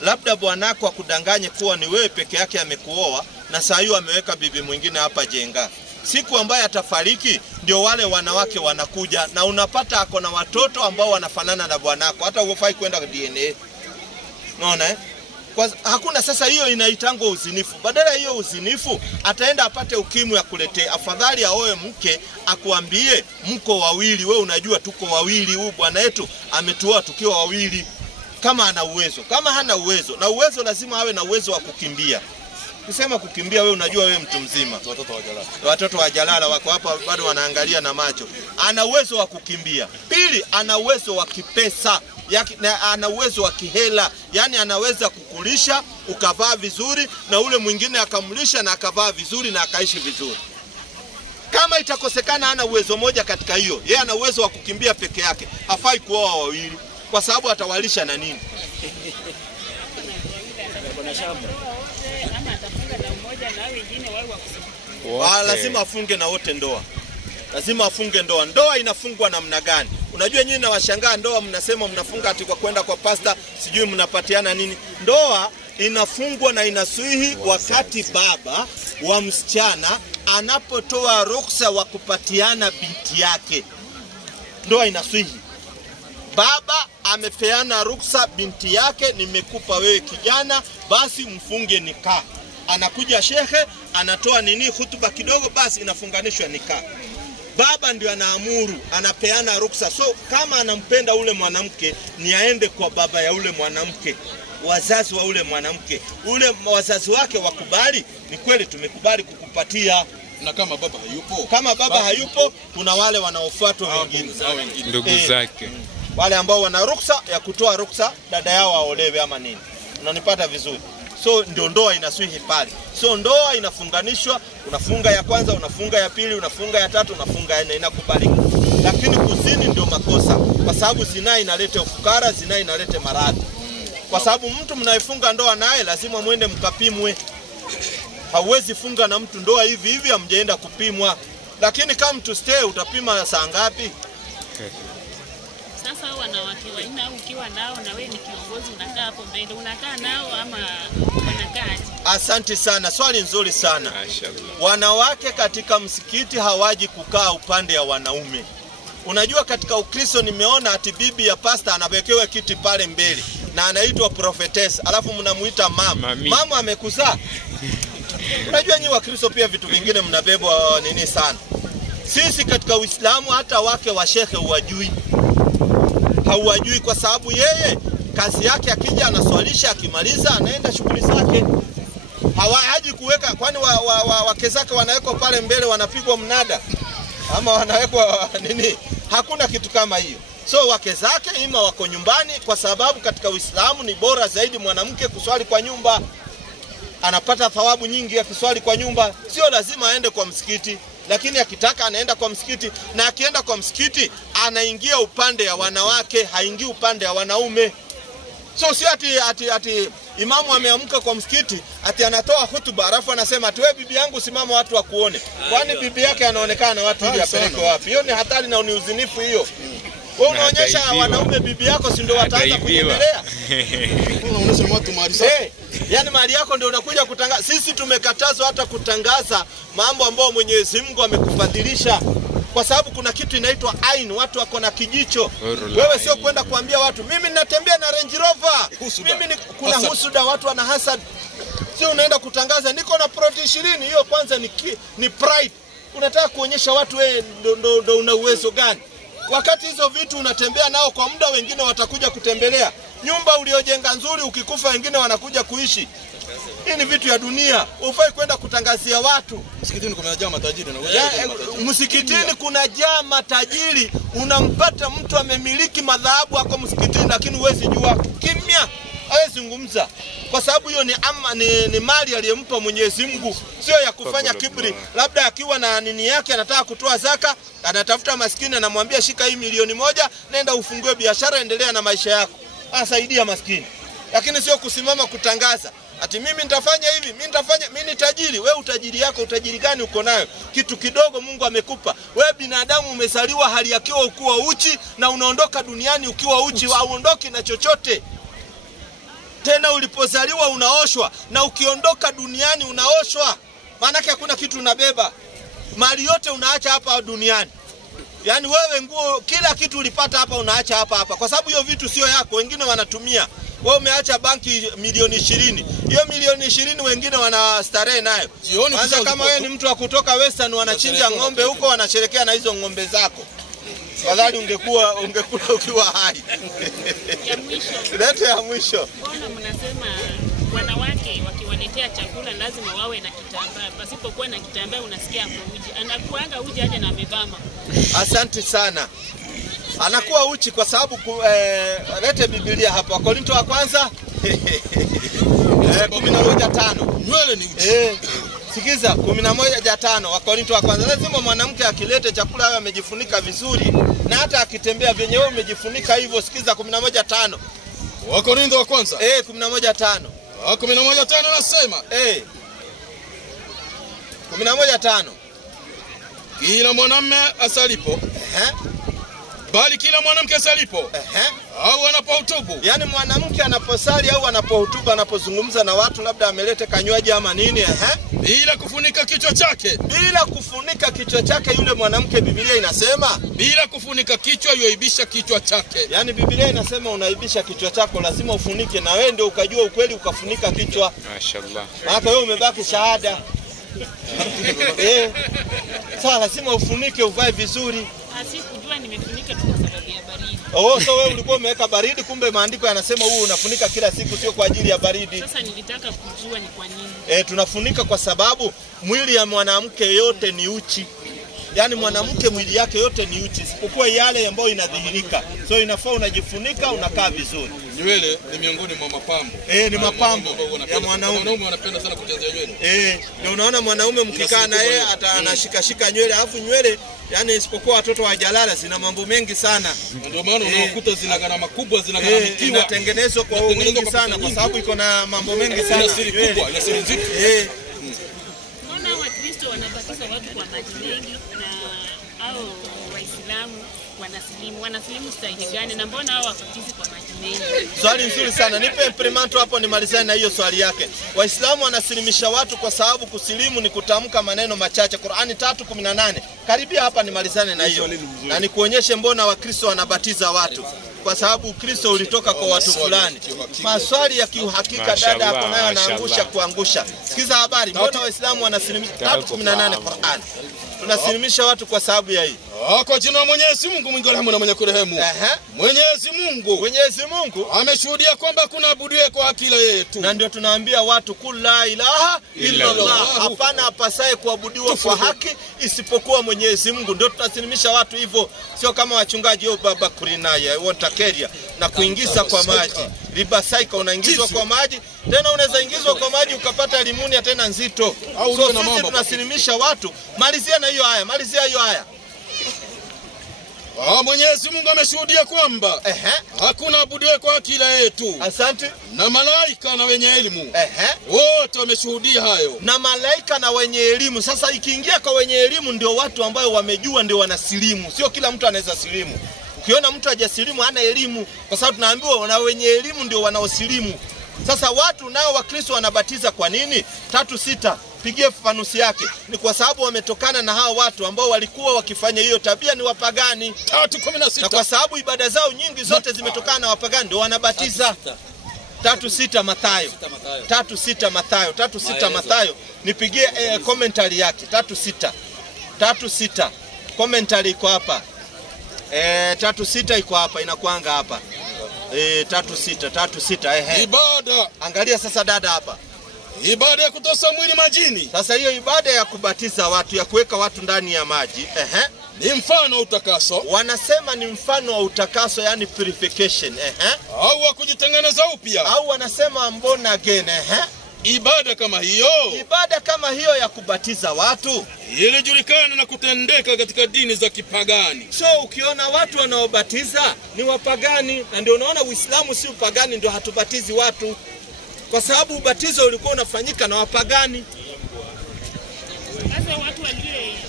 labda bwanako akudanganye kuwa ni wewe peke yake amekuoa na saa hiyo ameweka bibi mwingine hapa jenga. Siku ambaye atafariki ndio wale wanawake wanakuja na unapata ako na watoto ambao wanafanana na bwanako, hata hufai kwenda DNA. Unaona Kwa hakuna sasa, hiyo inaitangwa uzinifu. Badala hiyo uzinifu ataenda apate ukimwi ya kuletee. Afadhali aoe mke akuambie mko wawili, wewe unajua tuko wawili, huyu bwana yetu ametuoa tukiwa wawili, kama ana uwezo. Kama hana uwezo, na uwezo lazima awe na uwezo wa kukimbia. Kusema kukimbia, wewe unajua wewe mtu mzima. Watoto wa jalala wako hapa bado wanaangalia na macho. Ana uwezo wa kukimbia. Pili, ana uwezo wa kipesa. Ana uwezo wa kihela, yani anaweza kukulisha ukavaa vizuri na ule mwingine akamlisha na akavaa vizuri na akaishi vizuri. Kama itakosekana ana uwezo moja katika hiyo, yeye ana uwezo wa kukimbia peke yake, hafai kuoa wawili kwa sababu atawalisha na nini? Lazima afunge na wote ndoa. Lazima afunge ndoa. Ndoa inafungwa namna gani? Unajua nyinyi na washangaa ndoa mnasema mnafunga ati kwa kwenda kwa pasta, sijui mnapatiana nini. Ndoa inafungwa na inaswihi wakati baba wa msichana anapotoa ruksa wa kupatiana binti yake. Ndoa inaswihi. Baba amepeana ruksa binti yake, nimekupa wewe kijana, basi mfunge nikah. Anakuja shekhe, anatoa nini hutuba kidogo, basi inafunganishwa nikah. Baba ndio anaamuru, anapeana ruksa. So kama anampenda ule mwanamke ni aende kwa baba ya ule mwanamke, wazazi wa ule mwanamke. Ule wazazi wake wakubali, ni kweli tumekubali kukupatia. Na kama baba hayupo, hayupo, kuna wale wanaofuatwa wengine, ndugu zake. Wale ambao wana ruksa ya kutoa ruksa dada yao aolewe ama nini. Unanipata vizuri? So ndio ndoa inaswihi pale. So ndoa inafunganishwa, unafunga ya kwanza, unafunga ya pili, unafunga ya tatu, unafunga ya nne, inakubalika. Lakini kuzini ndio makosa, kwa sababu zina inaleta ufukara, zina inaleta maradhi. Kwa sababu mtu mnayefunga ndoa naye lazima muende mkapimwe. Hauwezi funga na mtu ndoa hivi hivi hamjaenda kupimwa. Lakini kama mtu stay utapima saa ngapi? Sasa wanawake wanne ukiwa nao na wewe ni kiongozi unakaa hapo mbele, unakaa nao ama wanakaa? Asante sana, swali nzuri sana. Wanawake katika msikiti hawaji kukaa upande ya wanaume. Unajua katika Ukristo nimeona ati bibi ya pasta anawekewa kiti pale mbele na anaitwa prophetess, alafu mnamuita mama. Mama amekuzaa. Unajua nyinyi Wakristo pia vitu vingine mnabebwa nini sana. Sisi katika Uislamu hata wake wa shekhe hawajui kwa sababu yeye kazi yake akija anaswalisha, akimaliza anaenda shughuli zake. Hawaji kuweka, kwani wake zake wanawekwa pale mbele wanapigwa mnada ama wanawekwa nini? Hakuna kitu kama hiyo. So wake zake ima wako nyumbani, kwa sababu katika Uislamu ni bora zaidi mwanamke kuswali kwa nyumba. Anapata thawabu nyingi ya kuswali kwa nyumba. Sio lazima aende kwa msikiti, lakini akitaka anaenda kwa msikiti, na akienda kwa msikiti anaingia upande ya wanawake, haingii upande ya wanaume. So si ati imamu ameamka kwa msikiti ati anatoa hutuba alafu anasema ati wewe bibi yangu simama watu wakuone. Kwani bibi yake anaonekana na watu ili apeleke wapi? Hiyo ni hatari na ni uzinifu hiyo. Wewe unaonyesha wanaume bibi yako si ndio wataanza kuendelea. Unaonyesha watu mali safi. Yani mali yako ndio unakuja kutangaza. Sisi tumekatazwa hata kutangaza mambo ambayo Mwenyezi Mungu amekufadhilisha. Kwa sababu kuna kitu inaitwa ain, watu wako na kijicho. Wewe sio kwenda kuambia watu mimi ninatembea na Range Rover. Mimi kuna husuda, watu wana hasad. Sio unaenda kutangaza niko na proti 20, hiyo kwanza ni pride. Unataka kuonyesha watu wewe ndo una uwezo gani? Wakati hizo vitu unatembea nao kwa muda, wengine watakuja kutembelea. Nyumba uliojenga nzuri ukikufa wengine wanakuja kuishi. Hii ni vitu ya dunia. Ufai kwenda kutangazia watu. Msikitini kuna jaa matajiri na msikitini kuna jaa matajiri, unampata mtu amemiliki madhahabu hapo msikitini lakini huwezi jua. Kimya. Hawezi zungumza. Kwa sababu hiyo ni mali aliyempa Mwenyezi Mungu, sio ya kufanya kiburi. Labda akiwa na nini yake anataka kutoa zaka, anatafuta maskini anamwambia shika hii 1,000,000 nenda ufungue biashara endelea na maisha yako. Asaidia maskini. Lakini sio kusimama kutangaza ati mimi nitafanya hivi, mimi ni tajiri. Wewe utajiri yako, utajiri gani uko nayo? Kitu kidogo Mungu amekupa. Wewe binadamu umezaliwa hali yakiwa ukiwa uchi na unaondoka duniani ukiwa uchi, hauondoki na chochote. Tena ulipozaliwa unaoshwa na ukiondoka duniani unaoshwa. Maana yake hakuna kitu unabeba. Mali yote unaacha hapa duniani. Yaani wewe nguo kila kitu ulipata hapa unaacha hapa. Kwa sababu hiyo vitu sio yako, wengine wanatumia. Wewe umeacha banki milioni 20. Hiyo milioni 20 wengine wanastarehe nayo. Kwanza kama wewe ni mtu wa kutoka Western wanachinja ng'ombe huko wanasherekea na hizo ng'ombe zako. Fadhali ungekula ukiwa hai. Ya mwisho. Lete ya mwisho. Mbona mnasema wanawake wakiwaletea chakula lazima wawe na kitambaa? Pasipokuwa na kitambaa unasikia hapo uji. Anakuanga uji hata na amevama. Asante sana. Anakuwa uchi kwa sababu lete Biblia hapa. Wakorintho wa kwanza 11:5. Nywele ni uchi. Sikiza 11:5 Wakorintho wa kwanza. Lazima mwanamke akilete chakula awe amejifunika vizuri na hata akitembea venye wewe umejifunika hivyo. Sikiza 11:5. Wakorintho wa kwanza 11:5. 11:5 nasema 11:5. Kila mwanamume asalipo bali kila mwanamke asalipo au anapohutubu. Yaani mwanamke anaposali au anapohutubu, anapozungumza na watu, labda amelete kanywaji ama nini, bila kufunika kichwa chake. Bila kufunika kichwa chake yule mwanamke, Biblia inasema bila kufunika kichwa yoibisha kichwa chake. Yaani Biblia inasema unaibisha kichwa chako, lazima ufunike, na wewe ndio ukajua ukweli ukafunika kichwa. Mashaallah. Maana wewe umebaki shahada. Sasa lazima ufunike, uvae vizuri. Sikujua nimefunika tu kwa sababu ya baridi. So wewe ulikuwa umeweka baridi, kumbe maandiko yanasema wewe unafunika kila siku, sio kwa ajili ya baridi. Sasa nilitaka kujua ni kwa nini. Tunafunika kwa sababu mwili ya mwanamke yote ni uchi. Yaani mwanamke mwili yake yote ni uchi, isipokuwa yale ambayo inadhihirika. So inafaa unajifunika, unakaa vizuri. Nywele ni miongoni mwa mapambo. Ni mapambo ya mwanaume. Wanaume wanapenda sana kuchezea nywele. Ndio unaona mwanaume mkikaa na yeye anashika nywele, alafu nywele yani isipokuwa watoto wa jalala zina mambo mengi sana. Ndio maana unakuta zina gharama kubwa, zina gharama kubwa. Inatengenezwa kwa wingi sana kwa sababu iko na mambo mengi sana. Ina siri kubwa, ina siri nzito. Mbona Wakristo wanabatiza watu kwa maji mengi na au Waislamu wanasilimu staili gani, na mbona hao wabatizi kwa maji mengi? Swali nzuri sana. Nipe imprimanto hapo nimalizane na hiyo swali yake. Waislamu wanasilimisha watu kwa sababu kusilimu ni kutamka maneno machache. Qur'ani 3:18. Karibia hapa nimalizane na hiyo. Na nikuonyeshe mbona Wakristo wanabatiza watu. Kwa sababu Kristo ulitoka kwa watu fulani. Maswali ya kiuhakika dada hapo nayo anaangusha kuangusha. Sikiza habari. Mbona Waislamu wanasilimisha 3:18 Qur'an? Tunasilimisha watu kwa sababu ya hii. Kwa jina la Mwenyezi Mungu mwingi wa rehema na mwenye kurehemu. Mwenyezi Mungu ameshuhudia kwamba kuna abudiwe kwa akila yetu. Na ndio tunaambia watu la ilaha illa Allah. Hapana apasaye kuabudiwa kwa haki isipokuwa Mwenyezi Mungu. Ndio tunasilimisha watu hivyo. Sio kama wachungaji au baba kurinaya wontakeria na kuingiza kwa maji. Riba saika unaingizwa kwa maji, tena unaweza ingizwa kwa maji ukapata limuni tena nzito. So sisi tunasilimisha watu. Malizia na hiyo haya, malizia hiyo haya. Mwenyezi Mungu ameshuhudia kwamba hakuna abudiwe kwa akila yetu. Asante. Na malaika na wenye elimu wote wameshuhudia hayo. Na malaika na wenye elimu. Sasa ikiingia kwa wenye elimu ndio watu ambao wamejua ndio wanasilimu. Sio kila mtu anaweza silimu. Ukiona mtu hajasilimu hana elimu, kwa sababu tunaambiwa na wenye elimu ndio wanaosilimu. Sasa watu nao Wakristo wanabatiza kwa nini? 3:6. Pigie fanusi yake. Ni kwa sababu wametokana na hao watu ambao walikuwa wakifanya hiyo tabia, ni wapagani. 3:16. Na kwa sababu ibada zao nyingi zote zimetokana na wapagani ndio wanabatiza. 3:6 Mathayo. 3:6 Mathayo. 3:6 Mathayo. Nipigie commentary yake. 3:6. 3:6. Commentary iko hapa. 3:6 iko hapa, inakuanga hapa. 3:6 Ibada. Angalia sasa dada hapa. Ibada ya kutosa mwili majini. Sasa hiyo ibada ya kubatiza watu, ya kuweka watu ndani ya maji, ni mfano wa utakaso. Wanasema ni mfano wa utakaso, yani purification, au wa kujitengeneza upya. Au wanasema born again, Ibada kama hiyo ya kubatiza watu ilijulikana na kutendeka katika dini za kipagani. So ukiona watu wanaobatiza ni wapagani, na ndio unaona Uislamu si upagani, ndio hatubatizi watu. Kwa sababu ubatizo ulikuwa unafanyika na wapagani. Sasa watu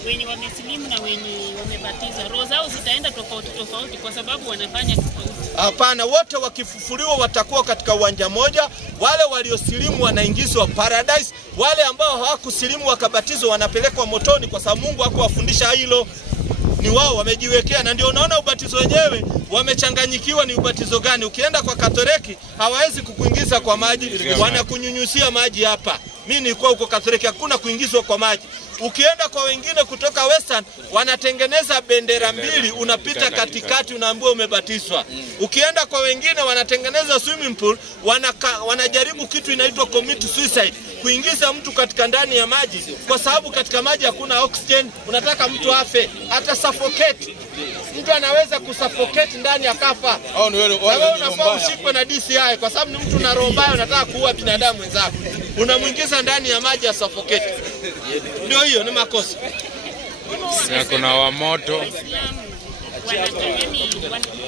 wenye wamesilimu na wenye wamebatiza, roho zao zitaenda tofauti kwa sababu wanafanya tofauti. Hapana, wote wakifufuliwa watakuwa katika uwanja moja. Wale waliosilimu wanaingizwa paradise, wale ambao hawakusilimu wakabatizwa wanapelekwa motoni, kwa sababu Mungu hakuwafundisha hilo. Ni wao wamejiwekea, na ndio unaona ubatizo wenyewe wamechanganyikiwa ni ubatizo gani. Ukienda kwa Katoliki hawawezi kukuingiza kwa maji, wanakunyunyusia maji hapa. Mimi nilikuwa huko Katoliki hakuna kuingizwa kwa maji. Ukienda kwa wengine kutoka Western wanatengeneza bendera mbili, unapita katikati unaambiwa umebatizwa. Ukienda kwa wengine wanatengeneza swimming pool, wanajaribu kitu inaitwa commit suicide, kuingiza mtu katika ndani ya maji, kwa sababu katika maji hakuna oxygen, unataka mtu afe, hata suffocate. Mtu anaweza kusuffocate ndani ya kafa. Wewe unafaa ushikwe na DCI kwa sababu ni mtu na roho mbaya, unataka kuua binadamu wenzako. Unamuingiza ndani ya maji ya suffocate. Ndio hiyo ni makosa. Sasa kuna wa moto.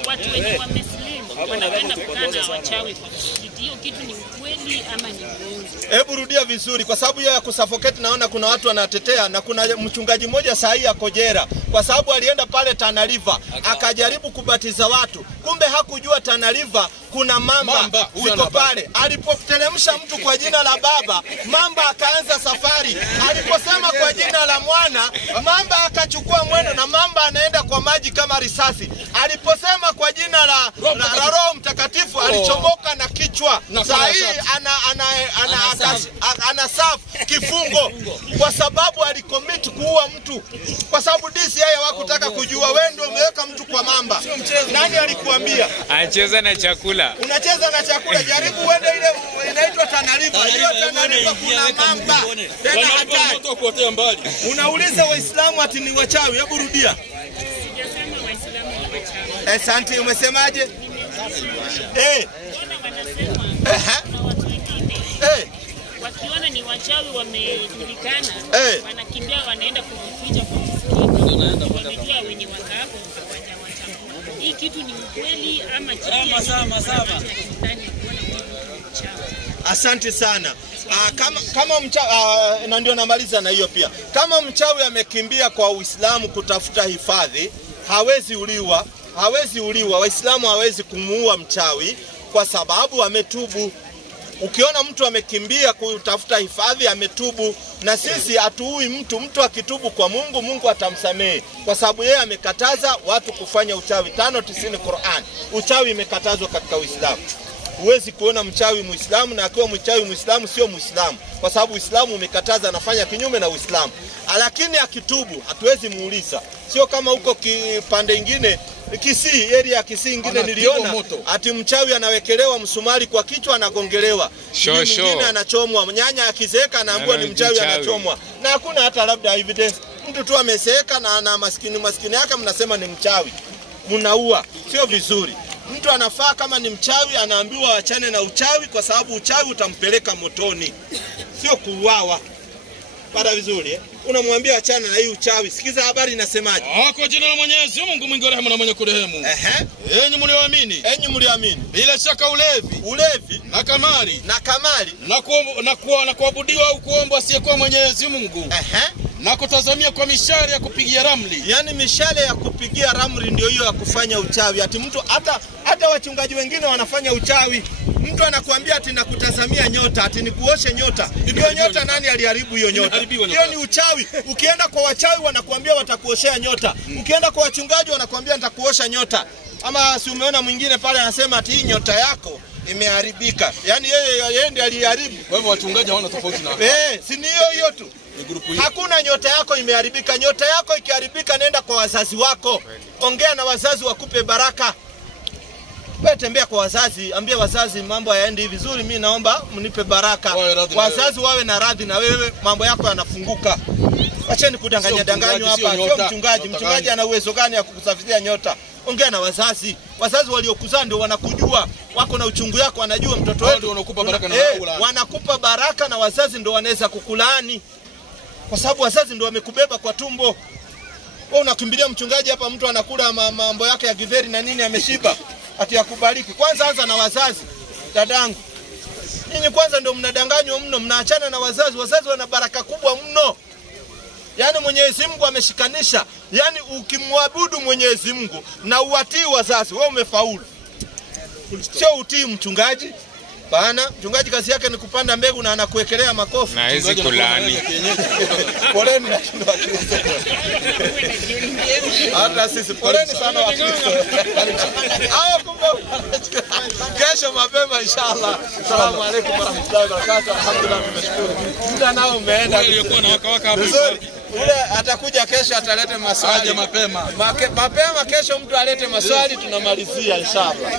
Watu wenye wamesilimu wanapenda kukaa na wachawi kwa kitu. Hiyo kitu ni ukweli ama ni uongo? Hebu rudia vizuri, kwa sababu ya kusuffocate naona kuna watu wanatetea, na kuna mchungaji mmoja sahihi ako jela kwa sababu alienda pale Tana River akajaribu kubatiza watu, kumbe hakujua Tana River kuna mamba ziko pale. Alipoteremsha mtu kwa jina la Baba, mamba akaanza safari. Aliposema kwa jina la Mwana, mamba akachukua mwendo, na mamba anaenda kwa maji kama risasi. Aliposema kwa jina la Roho Mtakatifu, alichomoka na kichwa. Sasa hii ana safu kifungo kwa sababu alicommit kuua mtu, kwa sababu DCI hawakutaka kujua. Wewe ndio umeweka mtu kwa mamba. Nani alikuambia? Anacheza na chakula. Unacheza na chakula, jaribu uende ile inaitwa Tana River. Hiyo Tana River kuna mamba. Tena hatari. Unauliza Waislamu ati ni wachawi. Hebu rudia. Sijasema Waislamu ni wachawi. Asante, umesemaje? Wakiona ni wachawi wamejulikana, wanakimbia wanaenda kujificha kwa msikiti. Wamejua wenye wakaako hawajawachagua. Hii kitu ni ukweli ama chini? Asante sana. Kama mchawi, na ndio namaliza na hiyo pia. Kama mchawi amekimbia kwa Uislamu kutafuta hifadhi, hawezi uliwa. Waislamu hawezi kumuua mchawi kwa sababu ametubu. Ukiona mtu amekimbia kutafuta hifadhi, ametubu. Na sisi hatuui mtu. Mtu akitubu kwa Mungu, Mungu atamsamehe, kwa sababu yeye amekataza watu kufanya uchawi. 5:90 Qur'an. Uchawi imekatazwa katika Uislamu. Huwezi kuona mchawi Muislamu na akiwa mchawi Muislamu sio Muislamu, kwa sababu Uislamu umekataza, anafanya kinyume na Uislamu. Lakini akitubu hatuwezi muuliza. Sio kama huko kipande ingine Kisii, area ya Kisii ingine niliona ati mchawi anawekelewa msumari kwa kichwa, anagongelewa. Mwingine anachomwa. Nyanya akizeeka anaambiwa ni mchawi, anachomwa. Na hakuna hata labda evidence. Mtu tu amezeeka na ana maskini yake, mnasema ni mchawi. Mnaua. Sio vizuri. Mtu anafaa kama ni mchawi anaambiwa achane na uchawi, kwa sababu uchawi utampeleka motoni, sio kuuawa. Para vizuri unamwambia achana na hii uchawi. Sikiza habari inasemaje. Kwa jina la Mwenyezi Mungu mwingi wa rehema na mwenye kurehemu. Enyi mlioamini. Bila shaka ulevi na kamari na kuabudiwa au kuomba asiyekuwa Mwenyezi Mungu. Na kutazamia kwa mishale ya kupigia ramli. Yani mishale ya kupigia ramli ndio hiyo ya kufanya uchawi. Ati mtu hata wachungaji wengine wanafanya uchawi. Mtu anakuambia ati nakutazamia nyota, ati nikuoshe nyota. Hiyo nyota nani aliharibu hiyo nyota? Hiyo ni uchawi. Ukienda kwa wachawi wanakuambia watakuoshea nyota. Ukienda kwa wachungaji wanakuambia nitakuosha nyota. Ama si umeona mwingine pale anasema ati hii nyota yako imeharibika. Yani yeye ndiye aliharibu. Kwa hivyo wachungaji hawana tofauti na. Si ni hiyo tu. Hakuna nyota yako imeharibika. Nyota yako ikiharibika, nenda kwa wazazi wako. Ongea na wazazi wakupe baraka. Wewe tembea kwa wazazi, ambia wazazi mambo hayaendi vizuri, mimi naomba mnipe baraka. Wazazi wawe na radhi na wewe, mambo yako yanafunguka. Acheni kudanganya danganywa hapa. Sio mchungaji. Mchungaji ana uwezo gani ya kukusafishia nyota? Ongea na wazazi. Wazazi waliokuzaa ndio wanakujua. Wako na uchungu yako, wanajua mtoto wetu ndio wanakupa baraka na wanakupa baraka, na wazazi ndio wanaweza kukulaani. Kwa sababu wazazi ndio wamekubeba kwa tumbo. Wewe unakimbilia mchungaji hapa, mtu anakula mambo yake ya githeri na nini ameshiba. Ati yakubariki. Kwanza anza na wazazi. Dadangu. Ninyi kwanza ndio mnadanganywa mno, mnaachana na wazazi. Wazazi wana baraka kubwa mno. Yaani Mwenyezi Mungu ameshikanisha. Yaani ukimwabudu Mwenyezi Mungu na uwatii wazazi, wewe umefaulu. Sio utii mchungaji. Bana, mchungaji kazi yake ni kupanda mbegu na anakuwekelea makofi. Na hizi kulani. Poleni na kindo wa Kristo. Hata sisi poleni sana wa Kristo. Haya kumbe. Kesho mapema inshallah. Asalamu alaykum warahmatullahi wabarakatuh. Alhamdulillah, tumeshukuru. Muda nao umeenda. Aliyekuwa na waka hapo. Ule atakuja kesho atalete maswali mapema. Mapema kesho mtu alete maswali tunamalizia inshallah.